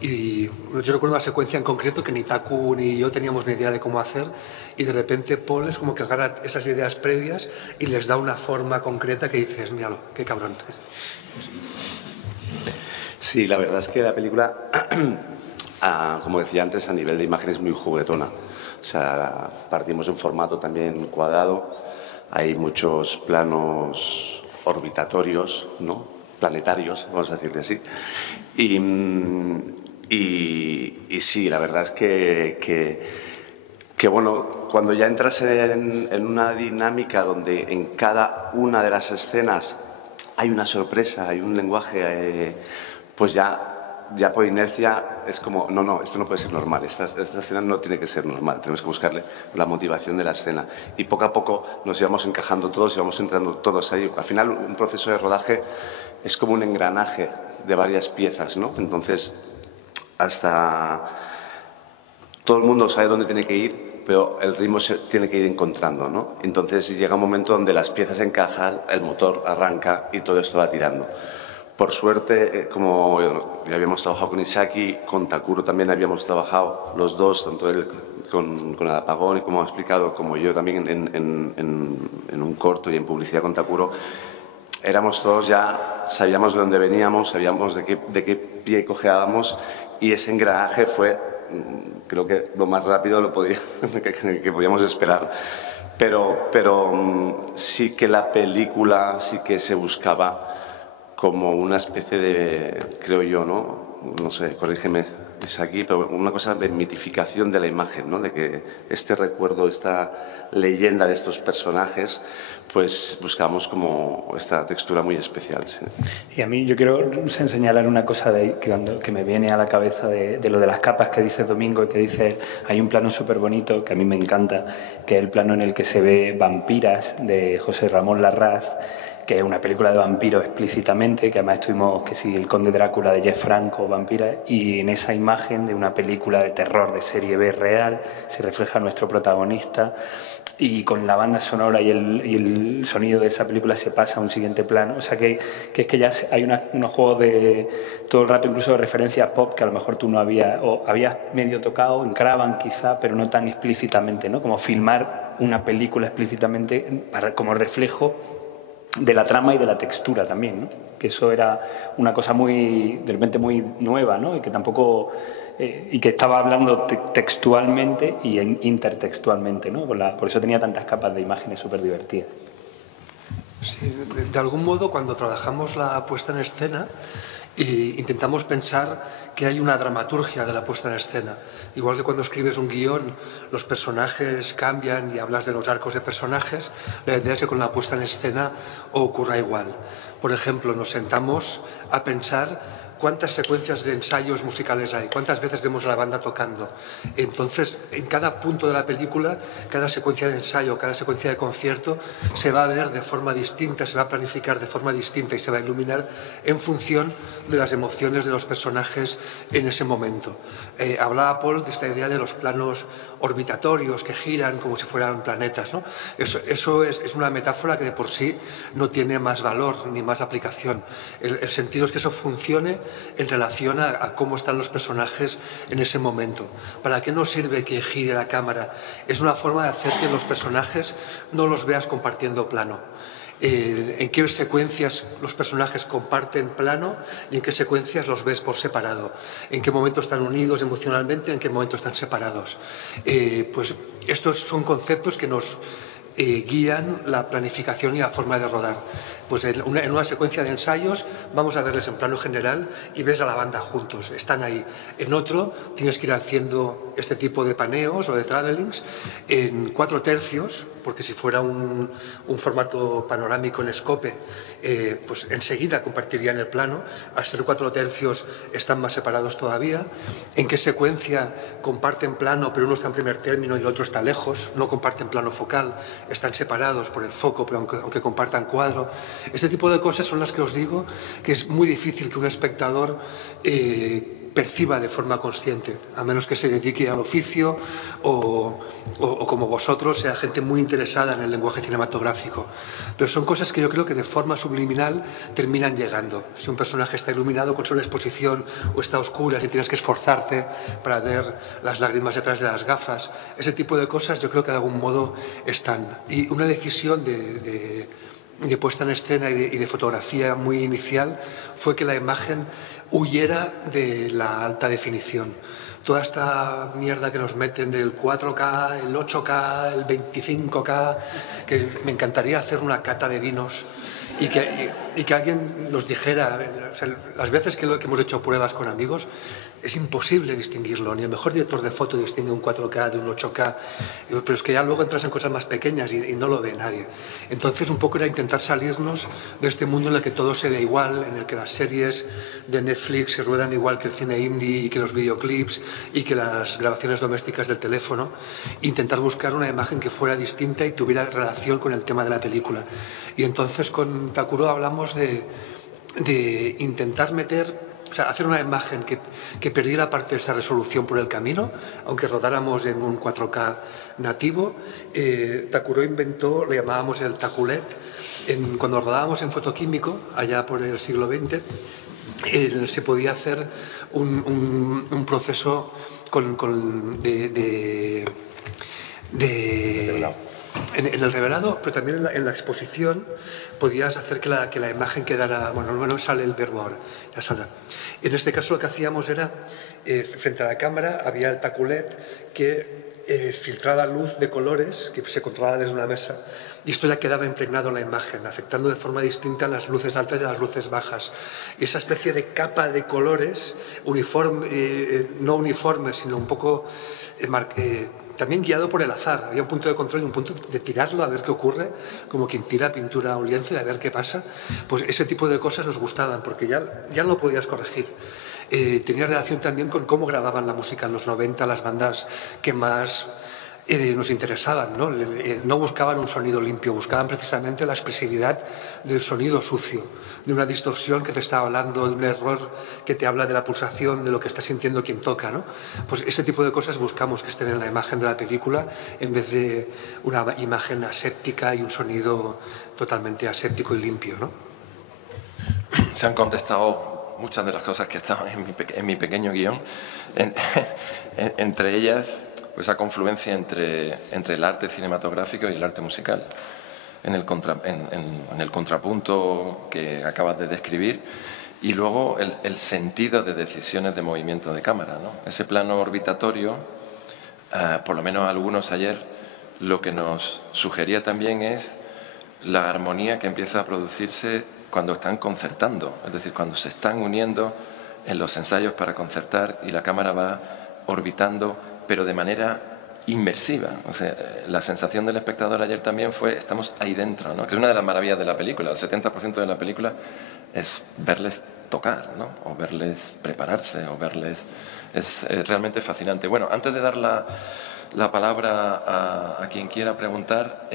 Y yo recuerdo una secuencia en concreto que ni Taku ni yo teníamos ni idea de cómo hacer, y de repente Paul es como que agarra esas ideas previas y les da una forma concreta que dices, míralo, qué cabrón. Sí, la verdad es que la película, como decía antes, a nivel de imagen es muy juguetona. O sea, partimos de un formato también cuadrado, hay muchos planos orbitatorios, ¿no? Planetarios, vamos a decirle así. Y sí, la verdad es que bueno, cuando ya entras en una dinámica donde en cada una de las escenas hay una sorpresa, hay un lenguaje, pues ya por inercia es como, no, esto no puede ser normal, esta escena no tiene que ser normal, tenemos que buscarle la motivación de la escena. Y poco a poco nos íbamos encajando todos, íbamos entrando todos ahí. Al final, un proceso de rodaje es como un engranaje de varias piezas, ¿no? Entonces, hasta todo el mundo sabe dónde tiene que ir, pero el ritmo se tiene que ir encontrando, ¿no? Entonces llega un momento donde las piezas encajan, el motor arranca y todo esto va tirando. Por suerte, como ya habíamos trabajado con Isaki, con Takuro también habíamos trabajado los dos, tanto él con el apagón y como ha explicado, como yo también en un corto y en publicidad con Takuro. Éramos todos ya, sabíamos de dónde veníamos, sabíamos de qué pie cojeábamos, y ese engranaje fue, creo que lo más rápido que podíamos esperar. Pero sí que la película sí que se buscaba como una especie de, creo yo, no sé, corrígeme, es aquí, pero una cosa de mitificación de la imagen, ¿no? De que este recuerdo, esta leyenda de estos personajes, pues buscamos como esta textura muy especial. Sí. Y a mí yo quiero señalar una cosa que me viene a la cabeza de lo de las capas que dice Domingo y que dice, hay un plano súper bonito que a mí me encanta, que es el plano en el que se ve Vampiras de José Ramón Larraz, que es una película de vampiros explícitamente, que además estuvimos, que sí, el Conde Drácula de Jeff Franco, Vampiras, y en esa imagen de una película de terror de serie B real se refleja nuestro protagonista, y con la banda sonora y el sonido de esa película se pasa a un siguiente plano. O sea que es que ya hay unos juegos de todo el rato, incluso de referencias pop, que a lo mejor tú no habías medio tocado, en Cravan quizá, pero no tan explícitamente, ¿no? Como filmar una película explícitamente como reflejo de la trama y de la textura también, ¿no? Que eso era una cosa de repente muy nueva, ¿no? Y que tampoco... y que estaba hablando textualmente y intertextualmente, ¿no? Por eso tenía tantas capas de imágenes súper divertidas. Sí, de algún modo, cuando trabajamos la puesta en escena, intentamos pensar que hay una dramaturgia de la puesta en escena. Igual que cuando escribes un guión, los personajes cambian y hablas de los arcos de personajes, la idea es que con la puesta en escena ocurra igual. Por ejemplo, nos sentamos a pensar cuántas secuencias de ensayos musicales hay, cuántas veces vemos a la banda tocando. Entonces, en cada punto de la película, cada secuencia de ensayo, cada secuencia de concierto, se va a ver de forma distinta, se va a planificar de forma distinta y se va a iluminar en función de las emociones de los personajes en ese momento. Hablaba Paul de esta idea de los planos orbitatorios que giran como si fueran planetas, ¿no? Eso es una metáfora que de por sí no tiene más valor ni más aplicación. El sentido es que eso funcione en relación a cómo están los personajes en ese momento. ¿Para qué nos sirve que gire la cámara? Es una forma de hacer que los personajes no los veas compartiendo plano. En qué secuencias los personajes comparten plano y en qué secuencias los ves por separado, en qué momento están unidos emocionalmente, en qué momento están separados. Pues estos son conceptos que nos guían la planificación y la forma de rodar. Pues en una secuencia de ensayos vamos a verles en plano general y ves a la banda juntos, están ahí. En otro tienes que ir haciendo este tipo de paneos o de travelings en 4/3, porque si fuera un formato panorámico en scope, pues enseguida compartirían el plano. Al ser 4/3 están más separados todavía. En qué secuencia comparten plano, pero uno está en primer término y el otro está lejos, no comparten plano focal, están separados por el foco, pero aunque compartan cuadro. Este tipo de cosas son las que os digo que es muy difícil que un espectador perciba de forma consciente, a menos que se dedique al oficio o como vosotros, sea gente muy interesada en el lenguaje cinematográfico. Pero son cosas que yo creo que de forma subliminal terminan llegando. Si un personaje está iluminado con sobreexposición o está a oscuras y tienes que esforzarte para ver las lágrimas detrás de las gafas, ese tipo de cosas yo creo que de algún modo están. Y una decisión de puesta en escena y de fotografía muy inicial fue que la imagen huyera de la alta definición. Toda esta mierda que nos meten del 4K, el 8K, el 25K, que me encantaría hacer una cata de vinos y que alguien nos dijera, o sea, las veces que hemos hecho pruebas con amigos, es imposible distinguirlo, ni el mejor director de foto distingue un 4K de un 8K, pero es que ya luego entras en cosas más pequeñas y no lo ve nadie. Entonces un poco era intentar salirnos de este mundo en el que todo se ve igual, en el que las series de Netflix se ruedan igual que el cine indie y que los videoclips y que las grabaciones domésticas del teléfono, intentar buscar una imagen que fuera distinta y tuviera relación con el tema de la película. Y entonces con Takuro hablamos de intentar meter, o sea, hacer una imagen que perdiera parte de esa resolución por el camino, aunque rodáramos en un 4K nativo. Takuro inventó, le llamábamos el Takulet. Cuando rodábamos en fotoquímico, allá por el siglo XX, se podía hacer un proceso en el revelado, pero también en la exposición podías hacer que la imagen quedara... Bueno, no sale el verbo ahora, ya saldrá. En este caso lo que hacíamos era, frente a la cámara había el taculet que filtraba luz de colores que se controlaba desde una mesa y esto ya quedaba impregnado en la imagen, afectando de forma distinta a las luces altas y a las luces bajas. Y esa especie de capa de colores, no uniforme, sino un poco... también guiado por el azar. Había un punto de control y un punto de tirarlo a ver qué ocurre, como quien tira pintura a un lienzo y a ver qué pasa. Pues ese tipo de cosas nos gustaban, porque ya no lo podías corregir. Tenía relación también con cómo grababan la música en los 90 las bandas que más nos interesaban, ¿no? No buscaban un sonido limpio, buscaban precisamente la expresividad del sonido sucio, de una distorsión que te está hablando, de un error que te habla de la pulsación, de lo que está sintiendo quien toca, ¿no? Pues ese tipo de cosas buscamos que estén en la imagen de la película en vez de una imagen aséptica y un sonido totalmente aséptico y limpio, ¿no? Se han contestado muchas de las cosas que estaban en mi pequeño guión, entre ellas pues esa confluencia entre el arte cinematográfico y el arte musical. en el contrapunto que acabas de describir, y luego el sentido de decisiones de movimiento de cámara, ¿no? Ese plano orbitatorio, por lo menos algunos ayer, lo que nos sugería también es la armonía que empieza a producirse cuando están concertando, es decir, cuando se están uniendo en los ensayos para concertar y la cámara va orbitando, pero de manera inmersiva. O sea, la sensación del espectador ayer también fue, estamos ahí dentro, ¿no? Que es una de las maravillas de la película. El 70% de la película es verles tocar, ¿no? O verles prepararse, o verles... Es realmente fascinante. Bueno, antes de dar la palabra a quien quiera preguntar,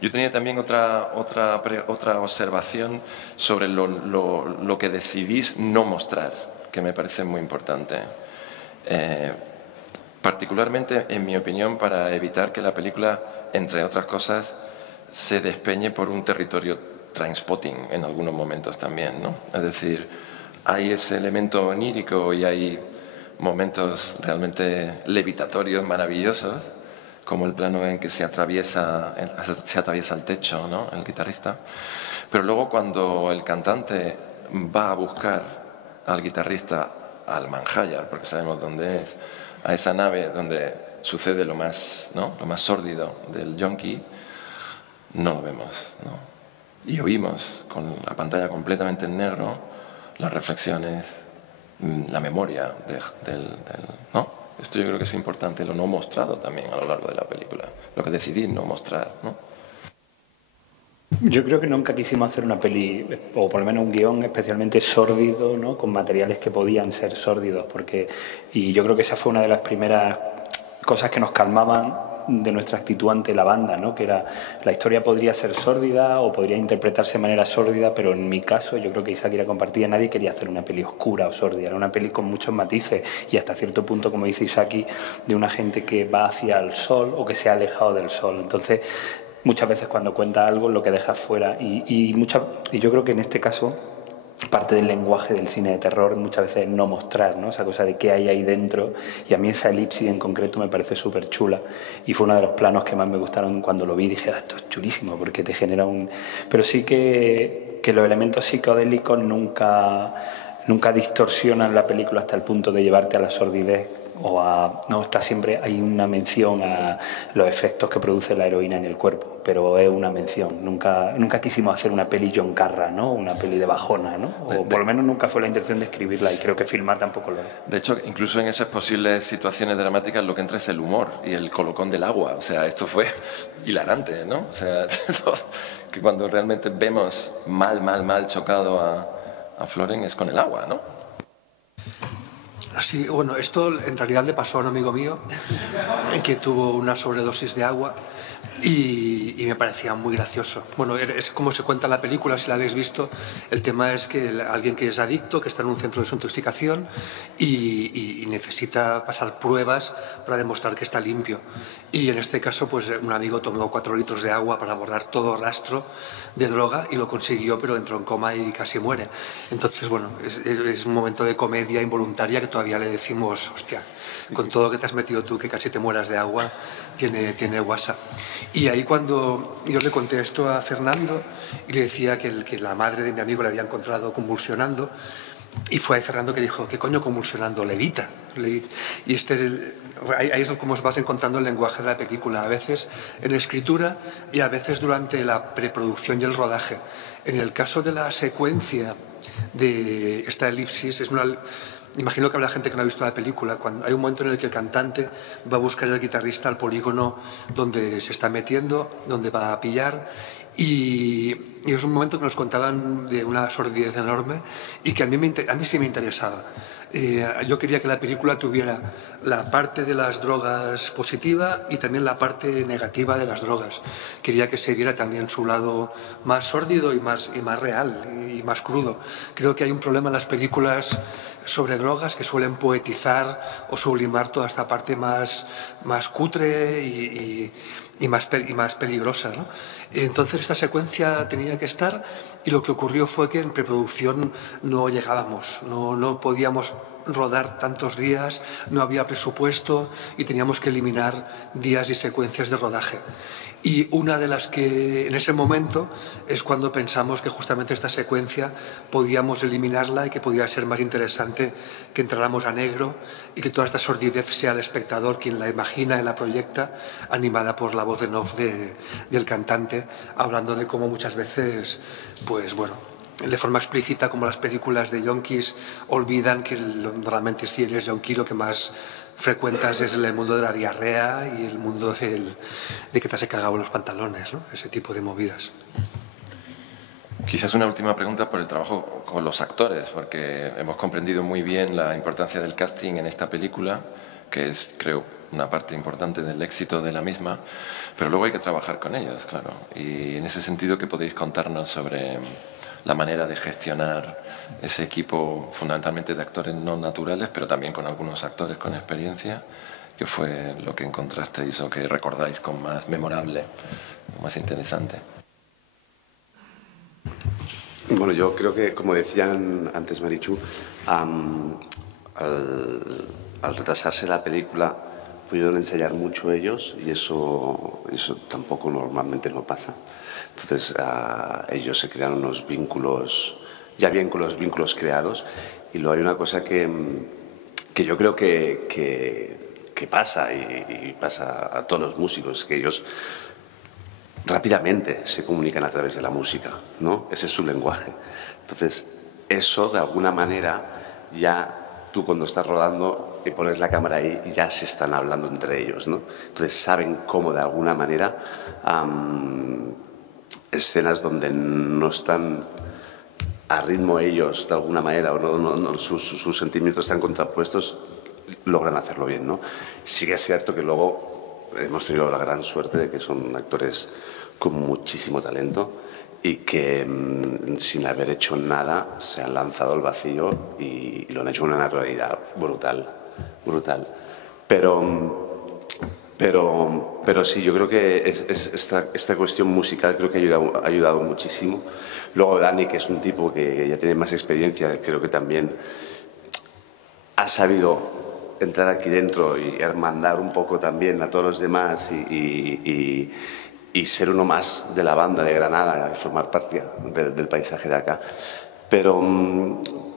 yo tenía también otra observación sobre lo que decidís no mostrar, que me parece muy importante. Particularmente, en mi opinión, para evitar que la película, entre otras cosas, se despeñe por un territorio trainspotting en algunos momentos también, ¿no? Es decir, hay ese elemento onírico y hay momentos realmente levitatorios, maravillosos, como el plano en que se atraviesa el techo, ¿no? El guitarrista. Pero luego cuando el cantante va a buscar al guitarrista al Manjayar, porque sabemos dónde es, a esa nave donde sucede lo más, ¿no? Lo más sórdido del yonki, no lo vemos, ¿no? Y oímos con la pantalla completamente en negro las reflexiones, la memoria ¿no? Esto yo creo que es importante, lo no mostrado también a lo largo de la película, lo que decidí no mostrar, ¿no? Yo creo que nunca quisimos hacer una peli, o por lo menos un guión especialmente sórdido, ¿no? Con materiales que podían ser sórdidos, y yo creo que esa fue una de las primeras cosas que nos calmaban de nuestra actitud ante la banda, ¿no? Que era, la historia podría ser sórdida o podría interpretarse de manera sórdida, pero en mi caso, yo creo que Isaki la compartía, nadie quería hacer una peli oscura o sórdida, era una peli con muchos matices y hasta cierto punto, como dice Isaki, de una gente que va hacia el sol o que se ha alejado del sol. Entonces, muchas veces cuando cuenta algo lo que deja fuera y yo creo que en este caso parte del lenguaje del cine de terror muchas veces es no mostrar, ¿no? Esa cosa de qué hay ahí dentro, y a mí esa elipsis en concreto me parece súper chula y fue uno de los planos que más me gustaron cuando lo vi. Dije, esto es chulísimo porque te genera un... Pero sí que los elementos psicodélicos nunca distorsionan la película hasta el punto de llevarte a la sordidez no, está siempre, hay una mención a los efectos que produce la heroína en el cuerpo, pero es una mención. Nunca quisimos hacer una peli John Carra, ¿no? Una peli de bajona, ¿no? O por lo menos nunca fue la intención de escribirla, y creo que filmar tampoco lo es. De hecho, incluso en esas posibles situaciones dramáticas lo que entra es el humor y el colocón del agua. O sea, esto fue hilarante, ¿no? O sea, que cuando realmente vemos mal chocado a Floren es con el agua, ¿no? Sí, bueno, esto en realidad le pasó a un amigo mío que tuvo una sobredosis de agua y me parecía muy gracioso. Bueno, es como se cuenta en la película, si la habéis visto. El tema es que alguien que es adicto, que está en un centro de desintoxicación y necesita pasar pruebas para demostrar que está limpio. Y en este caso, pues un amigo tomó 4 litros de agua para borrar todo rastro de droga y lo consiguió, pero entró en coma y casi muere. Entonces, bueno, es un momento de comedia involuntaria que todavía le decimos, hostia, con todo lo que te has metido tú, que casi te mueras de agua, tiene guasa. Y ahí cuando yo le conté esto a Fernando y le decía que la madre de mi amigo le había encontrado convulsionando, y fue ahí Fernando que dijo, ¿qué coño convulsionando? Levita. Y ahí es como os vas encontrando el lenguaje de la película, a veces en escritura y a veces durante la preproducción y el rodaje. En el caso de la secuencia de esta elipsis, imagino que habrá gente que no ha visto la película, cuando hay un momento en el que el cantante va a buscar al guitarrista al polígono donde se está metiendo, donde va a pillar, y es un momento que nos contaban de una sordidez enorme y que a mí sí me interesaba. Yo quería que la película tuviera la parte de las drogas positiva y también la parte negativa de las drogas. Quería que se viera también su lado más sórdido y más real y más crudo. Creo que hay un problema en las películas sobre drogas que suelen poetizar o sublimar toda esta parte más cutre y más peligrosa, ¿no? Entonces esta secuencia tenía que estar, y lo que ocurrió fue que en preproducción no llegábamos, no podíamos rodar tantos días, no había presupuesto y teníamos que eliminar días y secuencias de rodaje. Y una de las que en ese momento es cuando pensamos que justamente esta secuencia podíamos eliminarla y que podía ser más interesante que entráramos a negro y que toda esta sordidez sea el espectador quien la imagina y la proyecta, animada por la voz en off del cantante, hablando de cómo muchas veces, pues bueno, de forma explícita, como las películas de yonkis olvidan que realmente si eres yonki lo que más frecuentas es el mundo de la diarrea y el mundo de que te has cagado en los pantalones, ¿no? Ese tipo de movidas. Quizás una última pregunta por el trabajo con los actores, porque hemos comprendido muy bien la importancia del casting en esta película, que es, creo, una parte importante del éxito de la misma, pero luego hay que trabajar con ellos, claro. Y en ese sentido, ¿qué podéis contarnos sobre la manera de gestionar ese equipo, fundamentalmente de actores no naturales, pero también con algunos actores con experiencia? ¿Qué fue lo que encontrasteis o que recordáis con más memorable, más interesante? Bueno, yo creo que, como decían antes Marichu, al retrasarse la película pudieron ensayar mucho ellos y eso tampoco normalmente no pasa. Entonces ellos se crearon unos vínculos, ya bien con los vínculos creados, y luego hay una cosa que yo creo que pasa y pasa a todos los músicos, que ellos rápidamente se comunican a través de la música, ¿no? Ese es su lenguaje. Entonces, eso de alguna manera ya tú cuando estás rodando y pones la cámara ahí ya se están hablando entre ellos, ¿no? Entonces saben cómo de alguna manera escenas donde no están a ritmo ellos de alguna manera o sus sentimientos están contrapuestos, logran hacerlo bien, ¿no? Sí que es cierto que luego hemos tenido la gran suerte de que son actores con muchísimo talento y que sin haber hecho nada se han lanzado al vacío y lo han hecho con una naturalidad brutal. Pero sí, yo creo que esta cuestión musical creo que ha ayudado muchísimo. Luego Dani, que es un tipo que ya tiene más experiencia, creo que también ha sabido entrar aquí dentro y hermandar un poco también a todos los demás y ser uno más de la banda de Granada y formar parte del paisaje de acá. Pero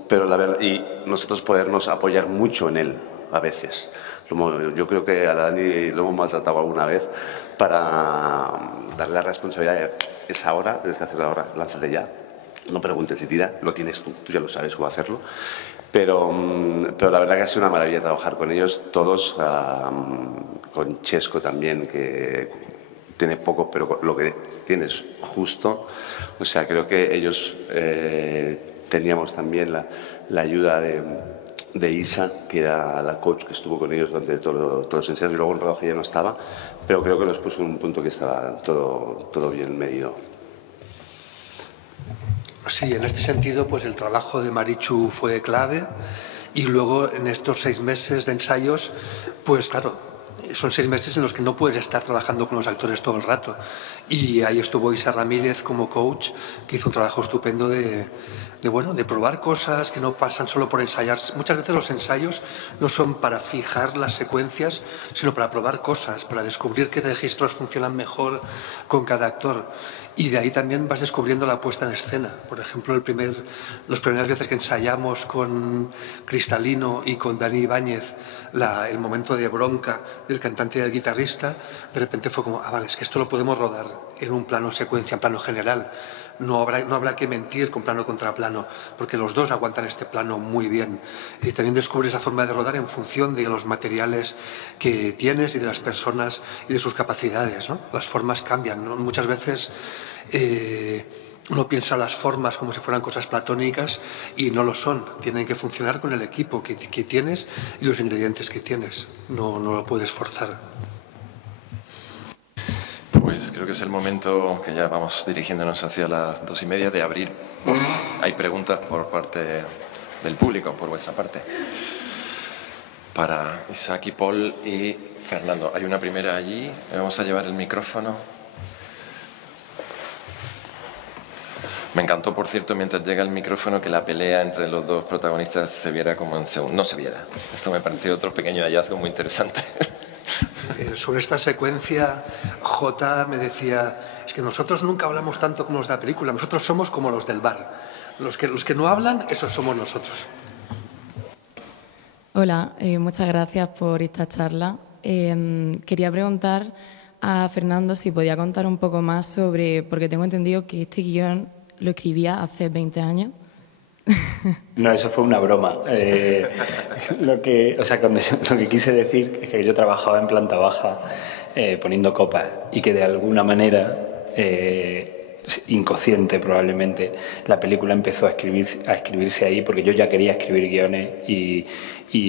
la verdad, y nosotros podernos apoyar mucho en él a veces. Yo creo que a Dani lo hemos maltratado alguna vez para darle la responsabilidad de es ahora, tienes que hacerlo ahora, lánzate ya, no preguntes si tira, lo tienes tú ya lo sabes cómo hacerlo. Pero la verdad que ha sido una maravilla trabajar con ellos todos, con Chesco también, que tiene poco, pero lo que tiene es justo. O sea, creo que ellos teníamos también la ayuda de Isa, que era la coach que estuvo con ellos durante todos los ensayos, y luego en rodaje ya no estaba, pero creo que nos puso en un punto que estaba todo bien medido. Sí, en este sentido, pues el trabajo de Marichu fue clave y luego en estos 6 meses de ensayos, pues claro, son 6 meses en los que no puedes estar trabajando con los actores todo el rato. Y ahí estuvo Isa Ramírez como coach, que hizo un trabajo estupendo de probar cosas que no pasan solo por ensayar. Muchas veces los ensayos no son para fijar las secuencias, sino para probar cosas, para descubrir qué registros funcionan mejor con cada actor. Y de ahí también vas descubriendo la puesta en escena. Por ejemplo, las primeras veces que ensayamos con Cristalino y con Dani Ibáñez el momento de bronca del cantante y del guitarrista, de repente fue como, vale, es que esto lo podemos rodar en un plano secuencia, en plano general. No habrá que mentir con plano contra plano, porque los dos aguantan este plano muy bien. Y también descubres la forma de rodar en función de los materiales que tienes y de las personas y de sus capacidades, ¿no? Las formas cambian, ¿no? Muchas veces uno piensa las formas como si fueran cosas platónicas y no lo son. Tienen que funcionar con el equipo que tienes y los ingredientes que tienes. No lo puedes forzar. Pues creo que es el momento que ya vamos dirigiéndonos hacia las 2:30 de abrir. Pues, hay preguntas por parte del público, por vuestra parte. Para Isaac y Paul y Fernando. Hay una primera allí. Vamos a llevar el micrófono. Me encantó, por cierto, mientras llega el micrófono, que la pelea entre los dos protagonistas se viera como en segundo. No se viera. Esto me pareció otro pequeño hallazgo muy interesante. Sobre esta secuencia, J me decía, es que nosotros nunca hablamos tanto como los de la película, nosotros somos como los del bar. Los que no hablan, esos somos nosotros. Hola, muchas gracias por esta charla. Quería preguntar a Fernando si podía contar un poco más sobre, porque tengo entendido que este guión lo escribía hace 20 años. No, eso fue una broma. Lo que quise decir es que yo trabajaba en planta baja poniendo copas y que de alguna manera, inconsciente probablemente, la película empezó a escribirse ahí porque yo ya quería escribir guiones y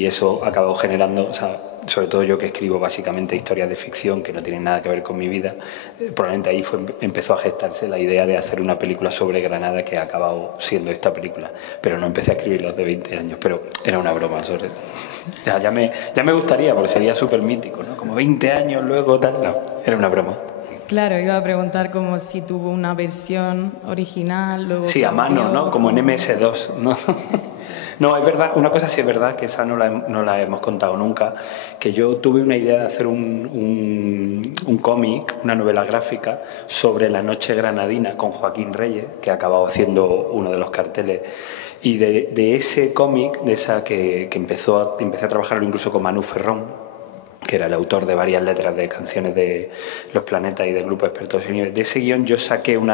eso acabó generando, o sea, sobre todo yo que escribo básicamente historias de ficción que no tienen nada que ver con mi vida, probablemente ahí empezó a gestarse la idea de hacer una película sobre Granada que ha acabado siendo esta película, pero no empecé a escribir los de 20 años, pero era una broma sobre ya me gustaría, porque sería súper mítico, ¿no? Como 20 años luego, tal, no, era una broma. Claro, iba a preguntar como si tuvo una versión original, luego... Sí, a mano, ¿no? Como en MS2, ¿no? No, es verdad, una cosa sí es verdad, que esa no la hemos contado nunca, que yo tuve una idea de hacer un cómic, una novela gráfica, sobre la noche granadina con Joaquín Reyes, que ha acabado haciendo uno de los carteles. Y de ese cómic, de esa que empecé a trabajarlo incluso con Manu Ferrón, que era el autor de varias letras de canciones de Los Planetas y del grupo Expertos en Nieves. De ese guión yo saqué un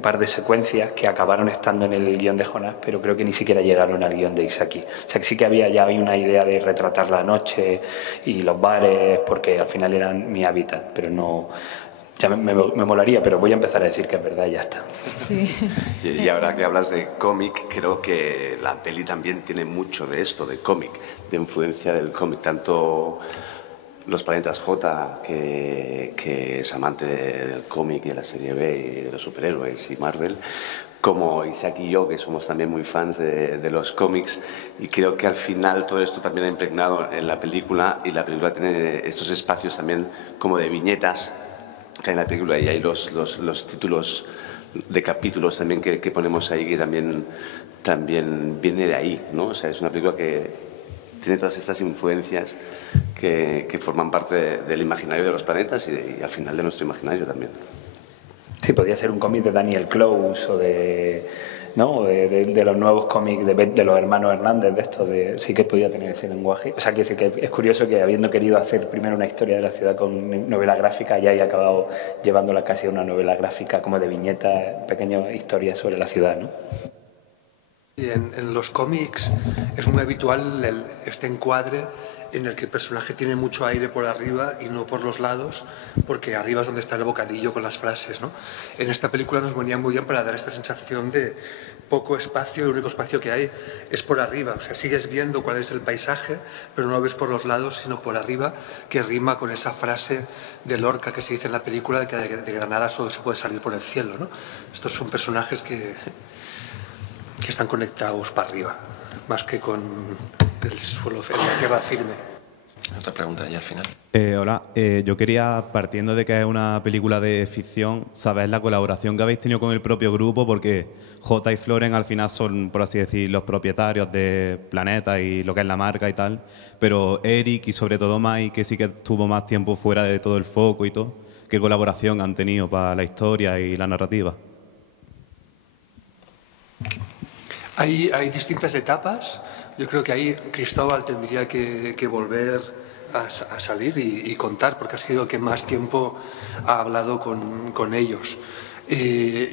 par de secuencias que acabaron estando en el guión de Jonás, pero creo que ni siquiera llegaron al guión de Isaki. O sea que sí que había una idea de retratar la noche y los bares, porque al final eran mi hábitat, pero no... Ya me molaría, pero voy a empezar a decir que es verdad y ya está. Sí. Y ahora que hablas de cómic, creo que la peli también tiene mucho de esto, de cómic, de influencia del cómic. Tanto Los Planetas J, que es amante del cómic y de la serie B y de los superhéroes y Marvel, como Isaac y yo, que somos también muy fans de los cómics, y creo que al final todo esto también ha impregnado en la película, y la película tiene estos espacios también como de viñetas que hay en la película, y hay los títulos de capítulos también que ponemos ahí, que también viene de ahí, ¿no? O sea, es una película que tiene todas estas influencias que forman parte del imaginario de los planetas y al final de nuestro imaginario también. Sí, podría ser un cómic de Daniel Close o de los nuevos cómics de los hermanos Hernández, de estos, sí que podía tener ese lenguaje. O sea, quiero decir que es curioso que habiendo querido hacer primero una historia de la ciudad con novela gráfica, ya haya acabado llevándola casi a una novela gráfica como de viñetas, pequeñas historias sobre la ciudad, ¿no? Y en los cómics es muy habitual este encuadre en el que el personaje tiene mucho aire por arriba y no por los lados, porque arriba es donde está el bocadillo con las frases, ¿no? En esta película nos venía muy bien para dar esta sensación de poco espacio, el único espacio que hay es por arriba, o sea, sigues viendo cuál es el paisaje, pero no lo ves por los lados, sino por arriba, que rima con esa frase de Lorca que se dice en la película de que de Granada solo se puede salir por el cielo, ¿no? Estos son personajes que están conectados para arriba, más que con el suelo, la tierra firme. Otra pregunta ahí al final. Hola, yo quería, partiendo de que es una película de ficción, saber la colaboración que habéis tenido con el propio grupo, porque J y Floren al final son, por así decir, los propietarios de Planeta y lo que es la marca y tal, pero Eric y sobre todo Mike, que sí que estuvo más tiempo fuera de todo el foco y todo, ¿qué colaboración han tenido para la historia y la narrativa? Hay distintas etapas. Yo creo que ahí Cristóbal tendría que volver a salir y contar, porque ha sido el que más tiempo ha hablado con ellos.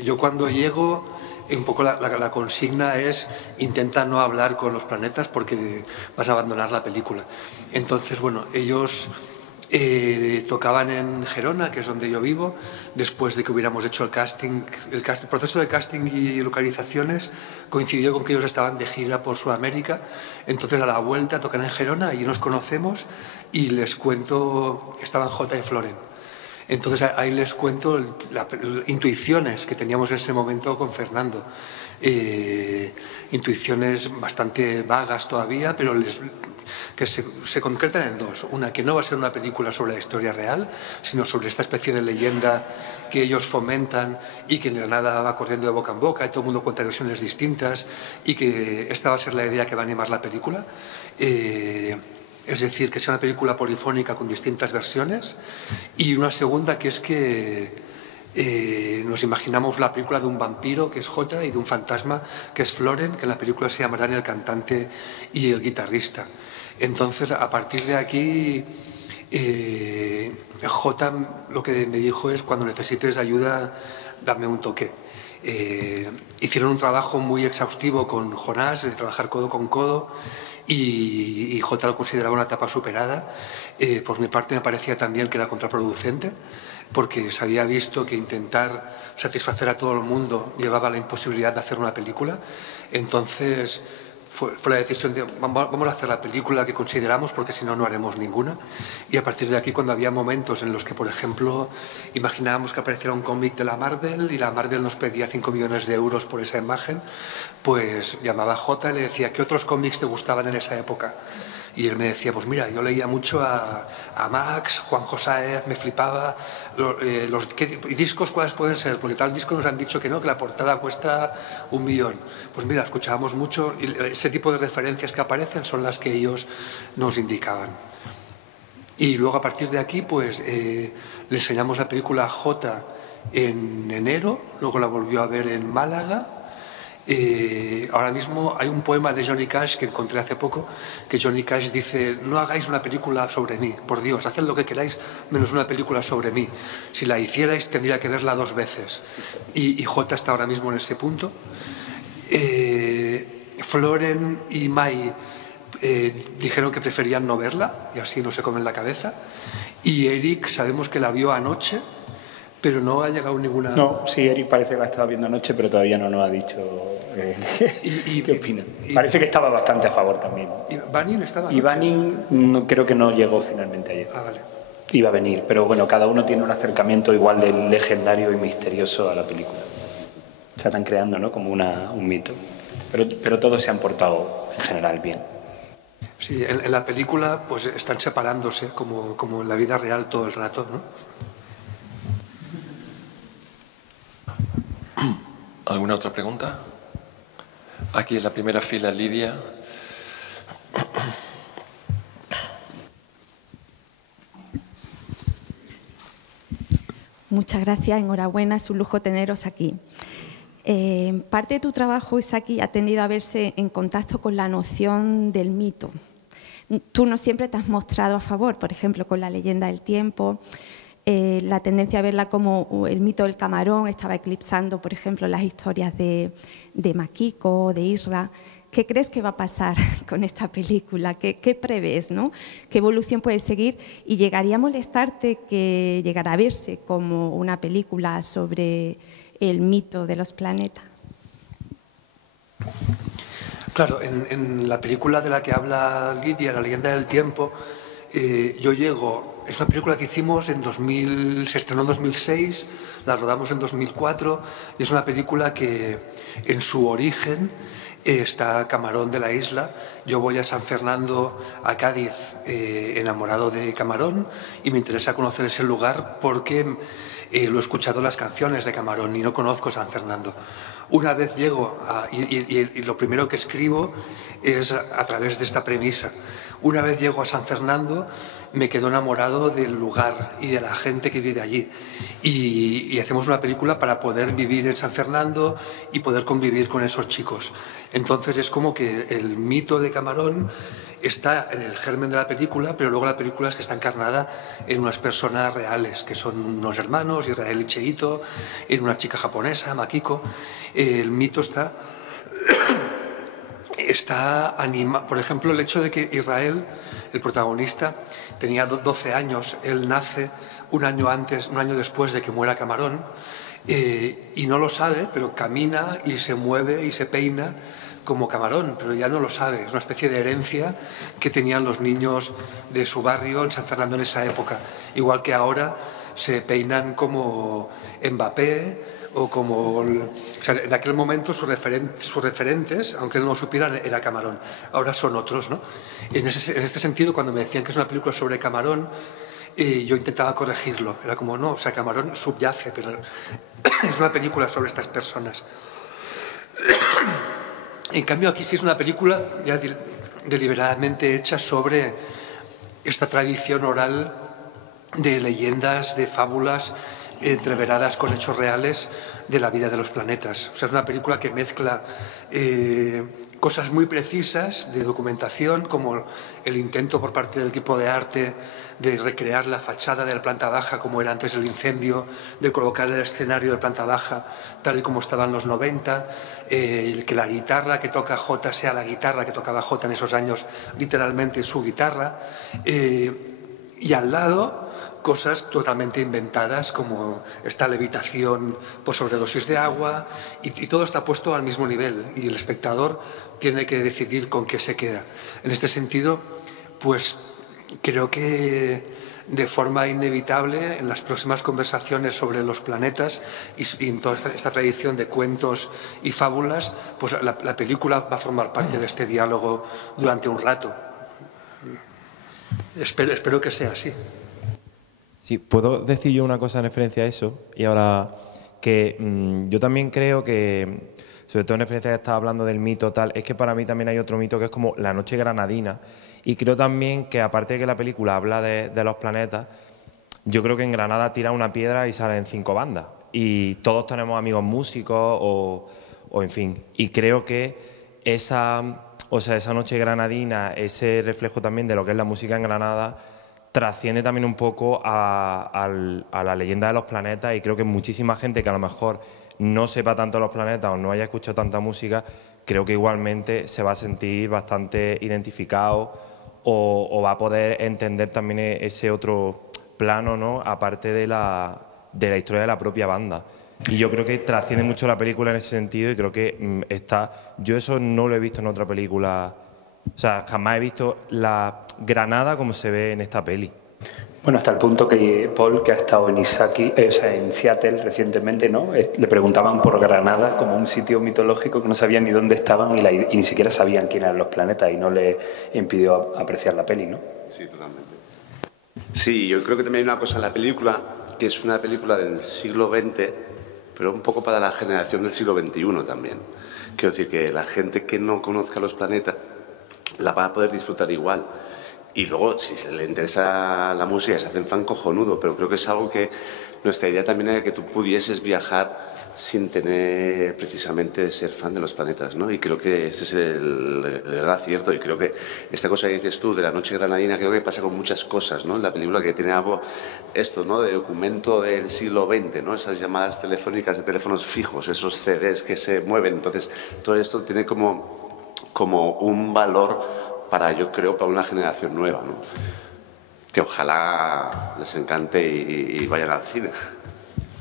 Yo cuando llego, un poco la consigna es intenta no hablar con los planetas porque vas a abandonar la película. Entonces, bueno, ellos tocaban en Gerona, que es donde yo vivo, después de que hubiéramos hecho el proceso de casting y localizaciones coincidió con que ellos estaban de gira por Sudamérica, entonces a la vuelta tocan en Gerona, allí nos conocemos y les cuento que estaban J y Floren. Entonces ahí les cuento las intuiciones que teníamos en ese momento con Fernando. Intuiciones bastante vagas todavía, pero que se concretan en dos. Una, que no va a ser una película sobre la historia real, sino sobre esta especie de leyenda que ellos fomentan y que de la nada va corriendo de boca en boca y todo el mundo cuenta versiones distintas, y que esta va a ser la idea que va a animar la película. Es decir, que sea una película polifónica con distintas versiones. Y una segunda, que es que nos imaginamos la película de un vampiro, que es Jota, y de un fantasma, que es Floren, que en la película se llamarán el cantante y el guitarrista. Entonces, a partir de aquí, Jota lo que me dijo es: cuando necesites ayuda, dame un toque. Hicieron un trabajo muy exhaustivo con Jonás, de trabajar codo con codo, y Jota lo consideraba una etapa superada. Por mi parte me parecía también que era contraproducente, porque se había visto que intentar satisfacer a todo el mundo llevaba a la imposibilidad de hacer una película. Entonces fue la decisión de vamos a hacer la película que consideramos, porque si no, no haremos ninguna. Y a partir de aquí, cuando había momentos en los que, por ejemplo, imaginábamos que apareciera un cómic de la Marvel y la Marvel nos pedía 5 millones de euros por esa imagen, pues llamaba a Jota y le decía: ¿qué otros cómics te gustaban en esa época? Y él me decía: pues mira, yo leía mucho a Max, Juanjo Sáez, me flipaba. ¿Y discos cuáles pueden ser? Porque tal disco nos han dicho que no, que la portada cuesta 1 millón. Pues mira, escuchábamos mucho, y ese tipo de referencias que aparecen son las que ellos nos indicaban. Y luego, a partir de aquí, pues le enseñamos la película a Jota en enero, luego la volvió a ver en Málaga. Ahora mismo hay un poema de Johnny Cash que encontré hace poco, que Johnny Cash dice: no hagáis una película sobre mí, por Dios, haced lo que queráis menos una película sobre mí. Si la hicierais tendría que verla 2 veces. Y Jota está ahora mismo en ese punto. Floren y Mai dijeron que preferían no verla, y así no se comen la cabeza. Y Eric sabemos que la vio anoche, pero no ha llegado ninguna... No, sí, Eric parece que la estaba viendo anoche, pero todavía no nos ha dicho qué opina. Parece que estaba bastante a favor también. ¿Y Banning estaba anoche? Y Banning creo que no llegó finalmente ayer. Ah, vale. Iba a venir, pero bueno, cada uno tiene un acercamiento igual de legendario y misterioso a la película. Se están creando, ¿no?, como un mito. Pero todos se han portado en general bien. Sí, en la película pues están separándose como en la vida real todo el rato, ¿no? ¿Alguna otra pregunta? Aquí en la primera fila, Lidia. Muchas gracias, enhorabuena, es un lujo teneros aquí. Parte de tu trabajo, Isaki, ha tendido a verse en contacto con la noción del mito. Tú no siempre te has mostrado a favor, por ejemplo, con la leyenda del tiempo. La tendencia a verla como el mito del camarón estaba eclipsando, por ejemplo, las historias de Makiko, de Isra. ¿Qué crees que va a pasar con esta película? ¿Qué prevés, ¿no? ¿Qué evolución puede seguir? ¿Y llegaría a molestarte que llegara a verse como una película sobre el mito de los planetas? Claro, en la película de la que habla Lidia, La leyenda del tiempo, yo llego... Es una película que hicimos se estrenó en 2006, la rodamos en 2004, y es una película que en su origen está Camarón de la isla. Yo voy a San Fernando, a Cádiz, enamorado de Camarón, y me interesa conocer ese lugar porque lo he escuchado en las canciones de Camarón y no conozco San Fernando. Una vez llego, y lo primero que escribo es a través de esta premisa. Una vez llego a San Fernando, me quedo enamorado del lugar y de la gente que vive allí. Y hacemos una película para poder vivir en San Fernando y poder convivir con esos chicos. Entonces es como que el mito de Camarón está en el germen de la película, pero luego la película es que está encarnada en unas personas reales, que son unos hermanos, Israel y Cheito, en una chica japonesa, Makiko. El mito está animado. Por ejemplo, el hecho de que Israel, el protagonista, tenía 12 años, él nace un año después de que muera Camarón, y no lo sabe, pero camina y se mueve y se peina como Camarón, pero ya no lo sabe. Es una especie de herencia que tenían los niños de su barrio en San Fernando en esa época. Igual que ahora, se peinan como Mbappé o como... O sea, en aquel momento sus referentes, aunque él no lo supiera, era Camarón. Ahora son otros, ¿no? En este sentido, cuando me decían que es una película sobre Camarón, yo intentaba corregirlo. Era como, no, o sea, Camarón subyace, pero es una película sobre estas personas. En cambio, aquí sí es una película ya deliberadamente hecha sobre esta tradición oral de leyendas, de fábulas, entreveradas con hechos reales de la vida de los planetas. O sea, es una película que mezcla cosas muy precisas de documentación, como el intento por parte del equipo de arte de recrear la fachada de la planta baja como era antes del incendio, de colocar el escenario de planta baja tal y como estaba en los 90, que la guitarra que toca Jota sea la guitarra que tocaba Jota en esos años, literalmente su guitarra, y al lado cosas totalmente inventadas como esta levitación por sobredosis de agua, y todo está puesto al mismo nivel y el espectador tiene que decidir con qué se queda. En este sentido, pues creo que de forma inevitable en las próximas conversaciones sobre los planetas y en toda esta tradición de cuentos y fábulas, pues la película va a formar parte de este diálogo durante un rato. Espero que sea así. Sí, puedo decir yo una cosa en referencia a eso, y ahora que yo también creo que, sobre todo en referencia a que estaba hablando del mito tal, es que para mí también hay otro mito que es como la noche granadina, y creo también que aparte de que la película habla de los planetas, yo creo que en Granada tira una piedra y salen 5 bandas, y todos tenemos amigos músicos o en fin, y creo que esa noche granadina, ese reflejo también de lo que es la música en Granada, trasciende también un poco a la leyenda de los planetas, y creo que muchísima gente que a lo mejor no sepa tanto de los planetas o no haya escuchado tanta música, creo que igualmente se va a sentir bastante identificado o va a poder entender también ese otro plano, ¿no?, aparte de la historia de la propia banda. Y yo creo que trasciende mucho la película en ese sentido, y creo que yo eso no lo he visto en otra película. O sea, jamás he visto la Granada como se ve en esta peli. Bueno, hasta el punto que Paul, que ha estado en en Seattle recientemente, ¿no?, le preguntaban por Granada como un sitio mitológico que no sabían ni dónde estaban y ni siquiera sabían quién eran los planetas, y no le impidió apreciar la peli, ¿no? Sí, totalmente. Sí, yo creo que también hay una cosa en la película, que es una película del siglo XX, pero un poco para la generación del siglo XXI también. Quiero decir que la gente que no conozca los planetas la va a poder disfrutar igual. Y luego, si se le interesa la música, se hacen fan cojonudo, pero creo que es algo que nuestra idea también era que tú pudieses viajar sin tener precisamente ser fan de los planetas, ¿no? Y creo que este es el gran acierto, y creo que esta cosa que dices tú de la noche granadina, creo que pasa con muchas cosas, ¿no?, en la película, que tiene algo, esto, ¿no?, de documento del siglo XX, ¿no?, esas llamadas telefónicas de teléfonos fijos, esos CDs que se mueven. Entonces, todo esto tiene como un valor yo creo, para una generación nueva, ¿no?, que ojalá les encante y vayan al cine.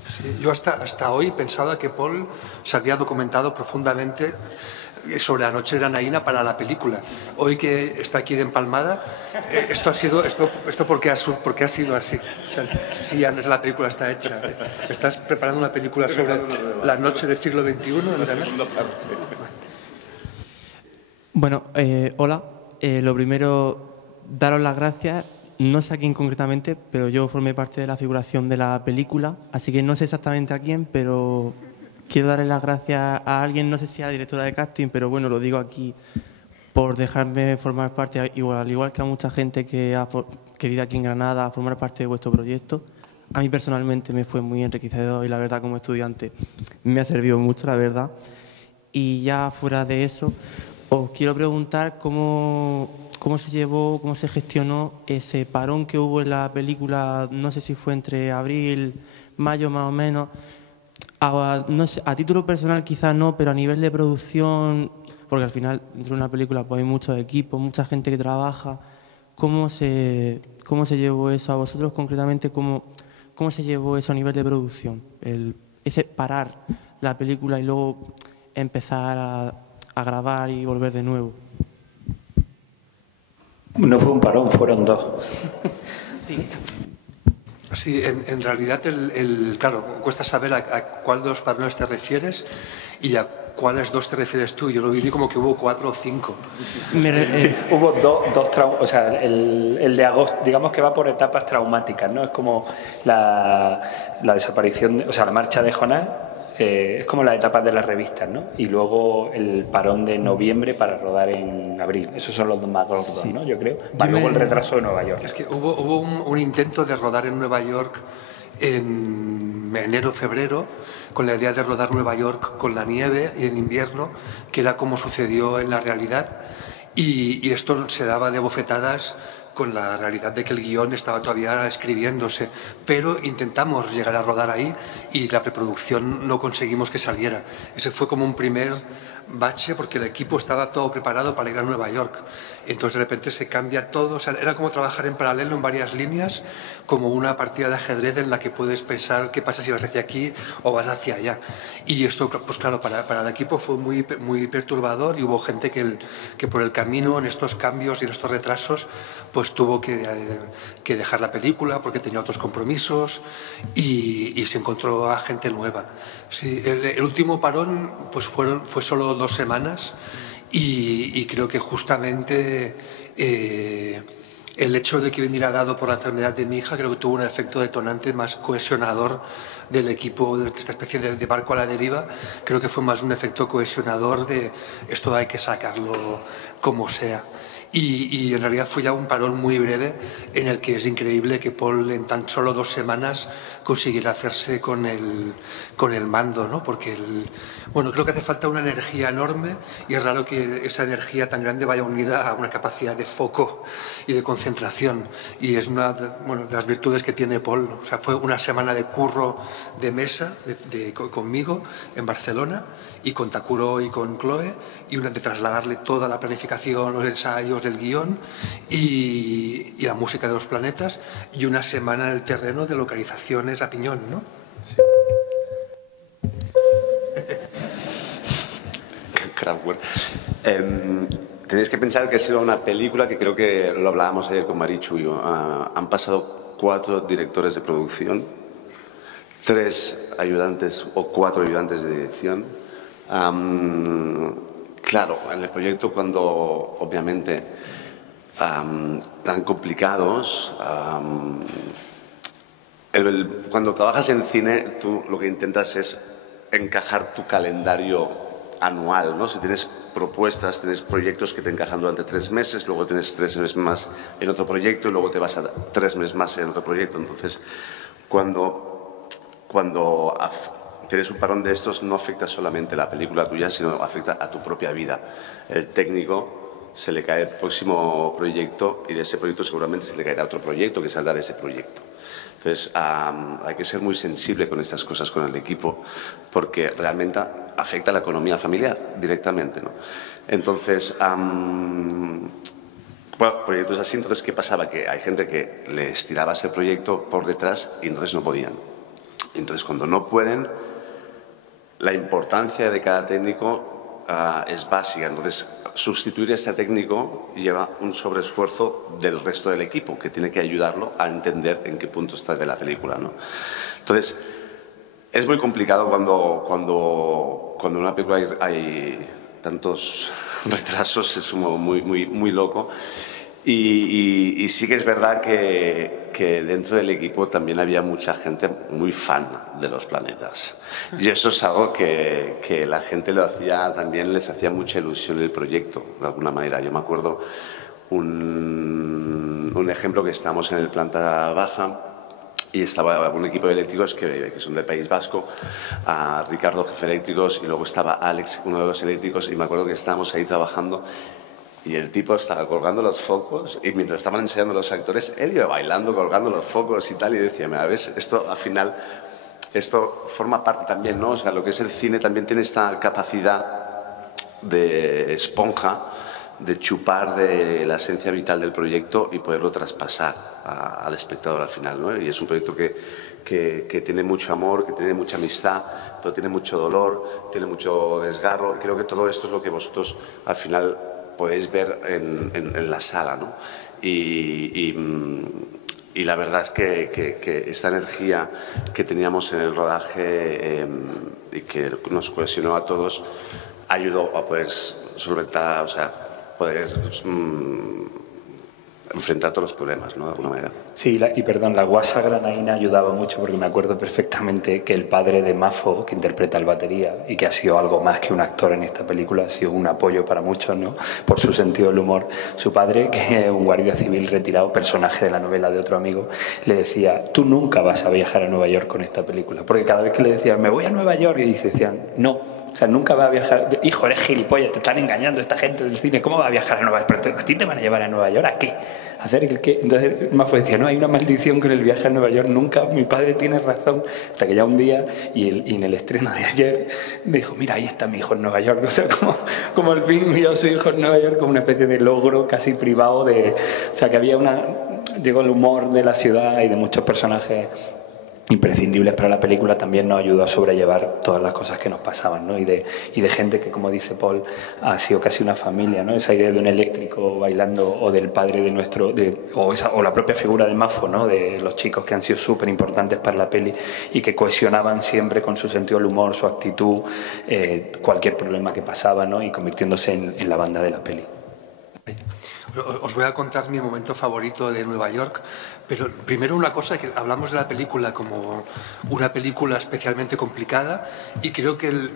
Sí, yo hasta hoy pensaba que Paul se había documentado profundamente sobre la noche granadina para la película. Hoy que está aquí de empalmada, esto porque ha sido así. O sea, sí, ya la película está hecha. ¿Estás preparando una película sobre la noche del siglo XXI? Bueno, hola. Lo primero, daros las gracias. No sé a quién concretamente, pero yo formé parte de la figuración de la película, así que no sé exactamente a quién, pero quiero darle las gracias a alguien, no sé si a la directora de casting, pero bueno, lo digo aquí por dejarme formar parte, al igual que a mucha gente que vive aquí en Granada, a formar parte de vuestro proyecto. A mí personalmente me fue muy enriquecedor y la verdad como estudiante me ha servido mucho, la verdad. Y ya fuera de eso, os quiero preguntar cómo se llevó, cómo se gestionó ese parón que hubo en la película, no sé si fue entre abril, mayo más o menos. No sé, a título personal quizás no, pero a nivel de producción, porque al final dentro de una película pues hay muchos equipos, mucha gente que trabaja. ¿Cómo se llevó eso a vosotros concretamente? ¿Cómo se llevó eso a nivel de producción? Ese parar la película y luego empezar a grabar y volver de nuevo. No fue un parón, fueron 2. Sí. Sí, en realidad, claro, cuesta saber a cuál de los parones te refieres y a cuáles dos te refieres tú. Yo lo viví como que hubo 4 o 5. Sí, hubo dos traumas, o sea, el de agosto, digamos que va por etapas traumáticas, ¿no? Es como la desaparición, o sea, la marcha de Jonás, es como las etapas de las revistas, ¿no? Y luego el parón de noviembre para rodar en abril. Esos son los dos más gordos, sí, ¿no? Yo creo. Luego el retraso de Nueva York. Es que hubo un intento de rodar en Nueva York en enero, febrero, con la idea de rodar Nueva York con la nieve y en invierno, que era como sucedió en la realidad, y esto se daba de bofetadas con la realidad de que el guión estaba todavía escribiéndose, pero intentamos llegar a rodar ahí y la preproducción no conseguimos que saliera. Ese fue como un primer bache porque el equipo estaba todo preparado para ir a Nueva York. Entonces de repente se cambia todo, o sea, era como trabajar en paralelo en varias líneas, como una partida de ajedrez en la que puedes pensar qué pasa si vas hacia aquí o vas hacia allá. Y esto, pues claro, para el equipo fue muy perturbador y hubo gente que por el camino, en estos cambios y en estos retrasos, pues tuvo que dejar la película porque tenía otros compromisos y se encontró a gente nueva. Sí, el último parón pues fue solo 2 semanas y creo que justamente el hecho de que viniera dado por la enfermedad de mi hija creo que tuvo un efecto detonante más cohesionador del equipo, de esta especie de barco a la deriva. Creo que fue más un efecto cohesionador de esto hay que sacarlo como sea. Y en realidad fue ya un parón muy breve en el que es increíble que Paul en tan solo 2 semanas consiguiera hacerse con el mando, ¿no? Porque bueno, creo que hace falta una energía enorme y es raro que esa energía tan grande vaya unida a una capacidad de foco y de concentración. Y es una de las virtudes que tiene Paul, ¿no? O sea, fue una semana de curro de mesa conmigo en Barcelona y con Takuro y con Chloe, y una de trasladarle toda la planificación, los ensayos, el guión y la música de los planetas, y una semana en el terreno de localizaciones a piñón, ¿no? Sí. Tenéis que pensar que ha sido una película que creo que lo hablábamos ayer con Marichu y yo. Han pasado 4 directores de producción, 3 ayudantes o 4 ayudantes de dirección. Claro, en el proyecto cuando obviamente tan complicados, cuando trabajas en cine tú lo que intentas es encajar tu calendario anual, ¿no? Si tienes propuestas, tienes proyectos que te encajan durante 3 meses, luego tienes 3 meses más en otro proyecto y luego te vas a 3 meses más en otro proyecto. Entonces, cuando tienes un parón de estos, no afecta solamente la película tuya, sino afecta a tu propia vida. El técnico se le cae el próximo proyecto y de ese proyecto seguramente se le caerá otro proyecto que saldrá de ese proyecto. Entonces, hay que ser muy sensible con estas cosas con el equipo porque realmente afecta a la economía familiar directamente, ¿no? Entonces, bueno, proyectos así, entonces, ¿qué pasaba? Que hay gente que le estiraba ese proyecto por detrás y entonces no podían. Entonces, cuando no pueden, la importancia de cada técnico es básica. Entonces, sustituir a este técnico lleva un sobreesfuerzo del resto del equipo, que tiene que ayudarlo a entender en qué punto está de la película, ¿no? Entonces, es muy complicado cuando en una película hay tantos retrasos, es como muy loco. Y sí que es verdad que dentro del equipo también había mucha gente muy fan de los planetas. Y eso es algo que la gente también les hacía mucha ilusión el proyecto, de alguna manera. Yo me acuerdo un ejemplo que estábamos en el planta baja y estaba un equipo de eléctricos que son del País Vasco, Ricardo, jefe eléctricos, y luego estaba Alex, uno de los eléctricos, y me acuerdo que estábamos ahí trabajando y el tipo estaba colgando los focos y mientras estaban enseñando los actores, él iba bailando, colgando los focos y tal, y decía, mira, ¿ves? Esto al final, esto forma parte también, ¿no? O sea, lo que es el cine también tiene esta capacidad de esponja, de chupar de la esencia vital del proyecto y poderlo traspasar al espectador al final, ¿no? Y es un proyecto que tiene mucho amor, que tiene mucha amistad, pero tiene mucho dolor, tiene mucho desgarro. Creo que todo esto es lo que vosotros al final podéis ver en la sala, ¿no? Y Y la verdad es que esta energía que teníamos en el rodaje y que nos cohesionó a todos ayudó a poder solventar, o sea, poder enfrentar todos los problemas, ¿no? De alguna manera. Sí, la guasa granaína ayudaba mucho porque me acuerdo perfectamente que el padre de Mafo, que interpreta el batería y que ha sido algo más que un actor en esta película, ha sido un apoyo para muchos, ¿no? Por su sentido del humor. Su padre, que es un guardia civil retirado, personaje de la novela de otro amigo, le decía, tú nunca vas a viajar a Nueva York con esta película. Porque cada vez que le decían, me voy a Nueva York, y decían, no. O sea, nunca va a viajar. Hijo, eres gilipollas, te están engañando esta gente del cine. ¿Cómo va a viajar a Nueva York? Pero a ti te van a llevar a Nueva York, ¿a qué? ¿A hacer el qué? Entonces Mafo decía, no, hay una maldición con el viaje a Nueva York. Nunca, mi padre tiene razón. Hasta que ya un día, y en el estreno de ayer, dijo, mira, ahí está mi hijo en Nueva York. O sea, como al fin vio a su hijo en Nueva York como una especie de logro casi privado de... O sea, que había llegó el humor de la ciudad y de muchos personajes imprescindibles para la película, también nos ayudó a sobrellevar todas las cosas que nos pasaban, ¿no? Y de gente que, como dice Paul, ha sido casi una familia, ¿no? Esa idea de un eléctrico bailando o del padre de nuestro... o la propia figura de Mafo, ¿no? De los chicos que han sido súper importantes para la peli y que cohesionaban siempre con su sentido del humor, su actitud, cualquier problema que pasaba, ¿no? Y convirtiéndose en la banda de la peli. Os voy a contar mi momento favorito de Nueva York, pero primero una cosa, que hablamos de la película como una película especialmente complicada y creo que el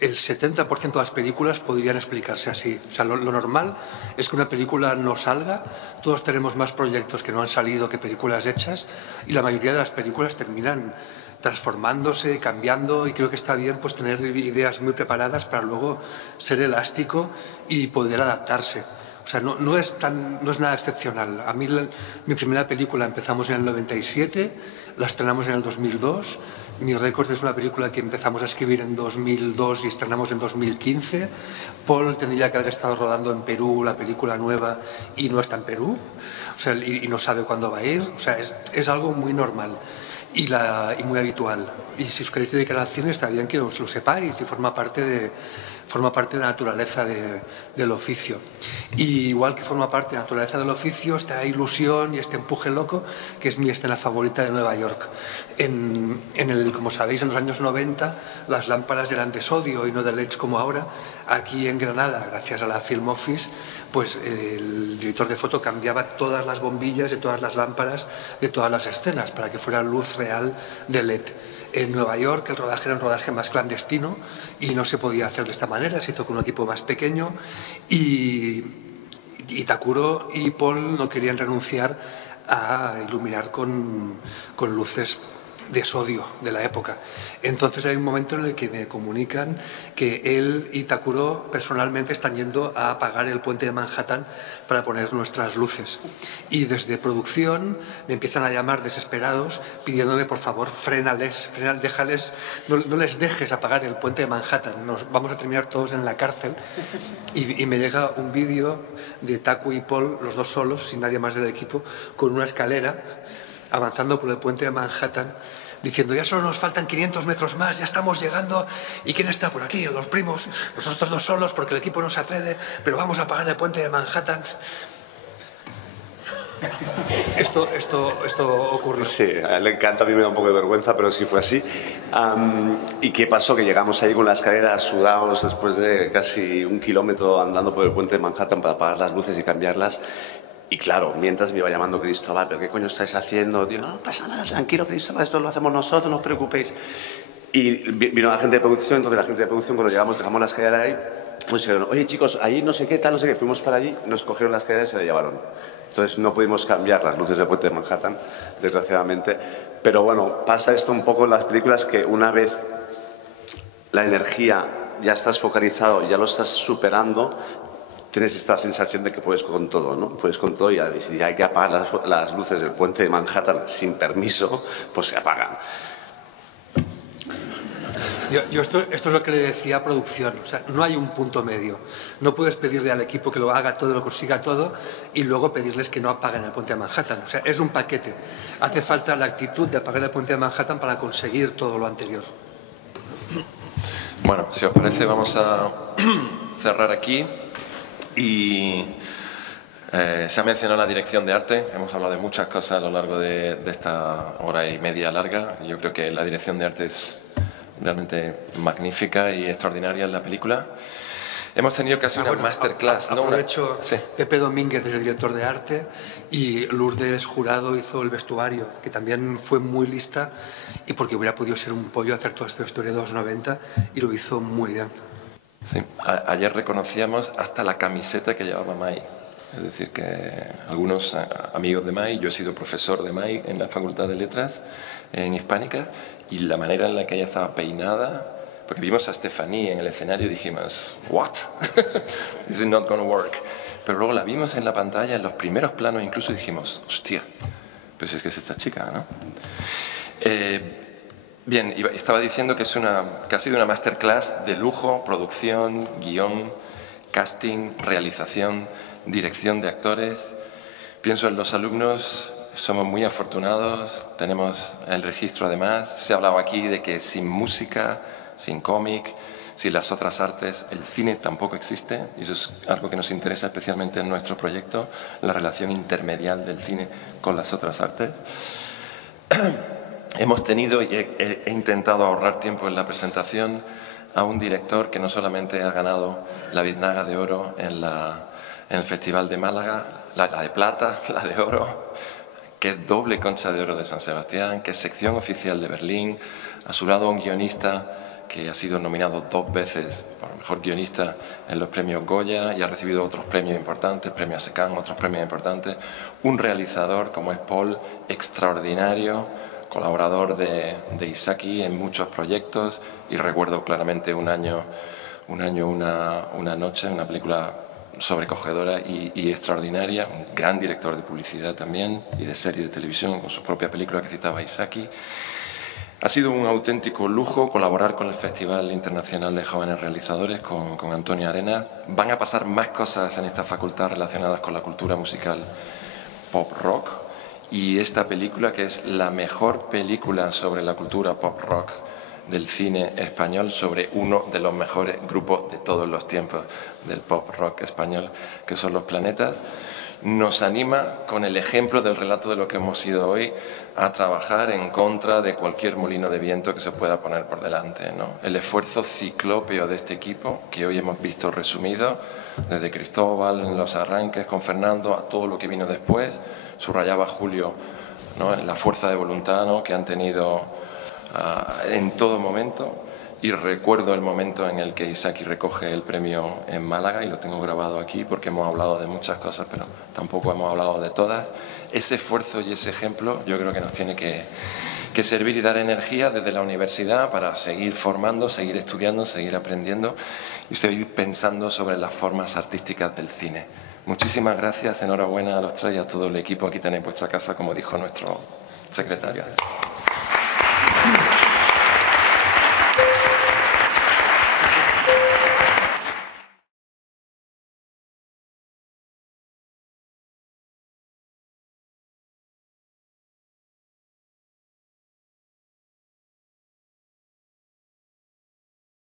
70% de las películas podrían explicarse así. O sea, lo normal es que una película no salga, todos tenemos más proyectos que no han salido que películas hechas y la mayoría de las películas terminan transformándose, cambiando, y creo que está bien pues tener ideas muy preparadas para luego ser elástico y poder adaptarse. O sea, no es nada excepcional. A mí mi primera película empezamos en el 97, la estrenamos en el 2002. Mi récord es una película que empezamos a escribir en 2002 y estrenamos en 2015. Paul tendría que haber estado rodando en Perú la película nueva y no está en Perú. O sea, y no sabe cuándo va a ir. O sea, es algo muy normal y muy habitual. Y si os queréis dedicar al cine, está bien que os lo sepáis y forma parte de la naturaleza del oficio. Y igual que forma parte de la naturaleza del oficio, esta ilusión y este empuje loco, que es mi escena favorita de Nueva York. Como sabéis, en los años 90 las lámparas eran de sodio y no de LEDs como ahora. Aquí en Granada, gracias a la Film Office, pues el director de foto cambiaba todas las bombillas de todas las lámparas de todas las escenas para que fuera luz real de LED. En Nueva York el rodaje era un rodaje más clandestino y no se podía hacer de esta manera, se hizo con un equipo más pequeño y Takuro y Paul no querían renunciar a iluminar con luces de sodio de la época. Entonces hay un momento en el que me comunican que él y Takuro personalmente están yendo a apagar el puente de Manhattan para poner nuestras luces. Y desde producción me empiezan a llamar desesperados pidiéndome, por favor, frénales, déjales, no les dejes apagar el puente de Manhattan, nos vamos a terminar todos en la cárcel. Y me llega un vídeo de Taku y Paul, los dos solos, sin nadie más del equipo, con una escalera, avanzando por el puente de Manhattan, diciendo, ya solo nos faltan 500 metros más, ya estamos llegando, ¿y quién está por aquí? Los primos, nosotros dos solos porque el equipo no se atreve, pero vamos a apagar el puente de Manhattan. Esto ocurrió. Sí, a él le encanta, a mí me da un poco de vergüenza, pero sí fue así. ¿Y qué pasó? Que llegamos ahí con la escalera sudados después de casi 1 kilómetro andando por el puente de Manhattan para apagar las luces y cambiarlas. Y claro, mientras me iba llamando Cristóbal, ¿pero qué coño estáis haciendo? Digo, no pasa nada, tranquilo Cristóbal, esto lo hacemos nosotros, no os preocupéis. Y vino la gente de producción, entonces la gente de producción cuando llegamos, dejamos la escalera ahí, pues dijeron, oye chicos, ahí no sé qué, tal, no sé qué, fuimos para allí, nos cogieron la escalera y se la llevaron. Entonces no pudimos cambiar las luces del puente de Manhattan, desgraciadamente. Pero bueno, pasa esto un poco en las películas que una vez la energía ya estás focalizado, ya lo estás superando, tienes esta sensación de que puedes con todo, ¿no? Puedes con todo y si hay que apagar las luces del puente de Manhattan sin permiso, pues se apagan. Esto es lo que le decía a producción, o sea, no hay un punto medio. No puedes pedirle al equipo que lo haga todo, lo consiga todo y luego pedirles que no apaguen el puente de Manhattan. O sea, es un paquete. Hace falta la actitud de apagar el puente de Manhattan para conseguir todo lo anterior. Bueno, si os parece vamos a cerrar aquí y Se ha mencionado la dirección de arte, hemos hablado de muchas cosas a lo largo de esta hora y media larga. Yo creo que la dirección de arte es realmente magnífica y extraordinaria en la película. Hemos tenido casi una masterclass. Aprovecho, Pepe Domínguez es el director de arte y Lourdes Jurado hizo el vestuario, que también fue muy lista y porque hubiera podido ser un pollo hacer toda esta historia de los 90 y lo hizo muy bien. Sí, ayer reconocíamos hasta la camiseta que llevaba Mai. Es decir, que algunos amigos de Mai, yo he sido profesor de Mai en la Facultad de Letras en Hispánica, y la manera en la que ella estaba peinada, porque vimos a Stephanie en el escenario y dijimos, what? This is not going to work. Pero luego la vimos en la pantalla, en los primeros planos incluso, y dijimos, hostia, pues es que es esta chica, ¿no? Bien, estaba diciendo que ha sido una masterclass de lujo, producción, guión, casting, realización, dirección de actores. Pienso en los alumnos, somos muy afortunados, tenemos el registro además. Se ha hablado aquí de que sin música, sin cómic, sin las otras artes, el cine tampoco existe, y eso es algo que nos interesa especialmente en nuestro proyecto, la relación intermedial del cine con las otras artes. Hemos tenido, y he intentado ahorrar tiempo en la presentación, a un director que no solamente ha ganado la Biznaga de Oro en el Festival de Málaga, la de Plata, la de Oro, que es doble Concha de Oro de San Sebastián, que es sección oficial de Berlín. A su lado un guionista que ha sido nominado 2 veces por mejor guionista en los premios Goya y ha recibido otros premios importantes, premios Secán, otros premios importantes. Un realizador como es Paul, extraordinario, colaborador de Isaki en muchos proyectos, y recuerdo claramente una noche, una película sobrecogedora y extraordinaria, un gran director de publicidad también y de serie de televisión con su propia película que citaba Isaki. Ha sido un auténtico lujo colaborar con el Festival Internacional de Jóvenes Realizadores, con Antonio Arenas. Van a pasar más cosas en esta facultad relacionadas con la cultura musical pop rock, y esta película, que es la mejor película sobre la cultura pop rock del cine español, sobre uno de los mejores grupos de todos los tiempos del pop rock español, que son Los Planetas, nos anima, con el ejemplo del relato de lo que hemos ido hoy, a trabajar en contra de cualquier molino de viento que se pueda poner por delante, ¿no? El esfuerzo ciclópeo de este equipo, que hoy hemos visto resumido, desde Cristóbal en los arranques con Fernando a todo lo que vino después, subrayaba Julio, ¿no?, la fuerza de voluntad, ¿no?, que han tenido en todo momento. Y recuerdo el momento en el que Isaki recoge el premio en Málaga, y lo tengo grabado aquí porque hemos hablado de muchas cosas, pero tampoco hemos hablado de todas. Ese esfuerzo y ese ejemplo yo creo que nos tiene que servir y dar energía desde la universidad para seguir formando, seguir estudiando, seguir aprendiendo y seguir pensando sobre las formas artísticas del cine. Muchísimas gracias, enhorabuena a los tres y a todo el equipo. Aquí tenéis vuestra casa, como dijo nuestro secretario.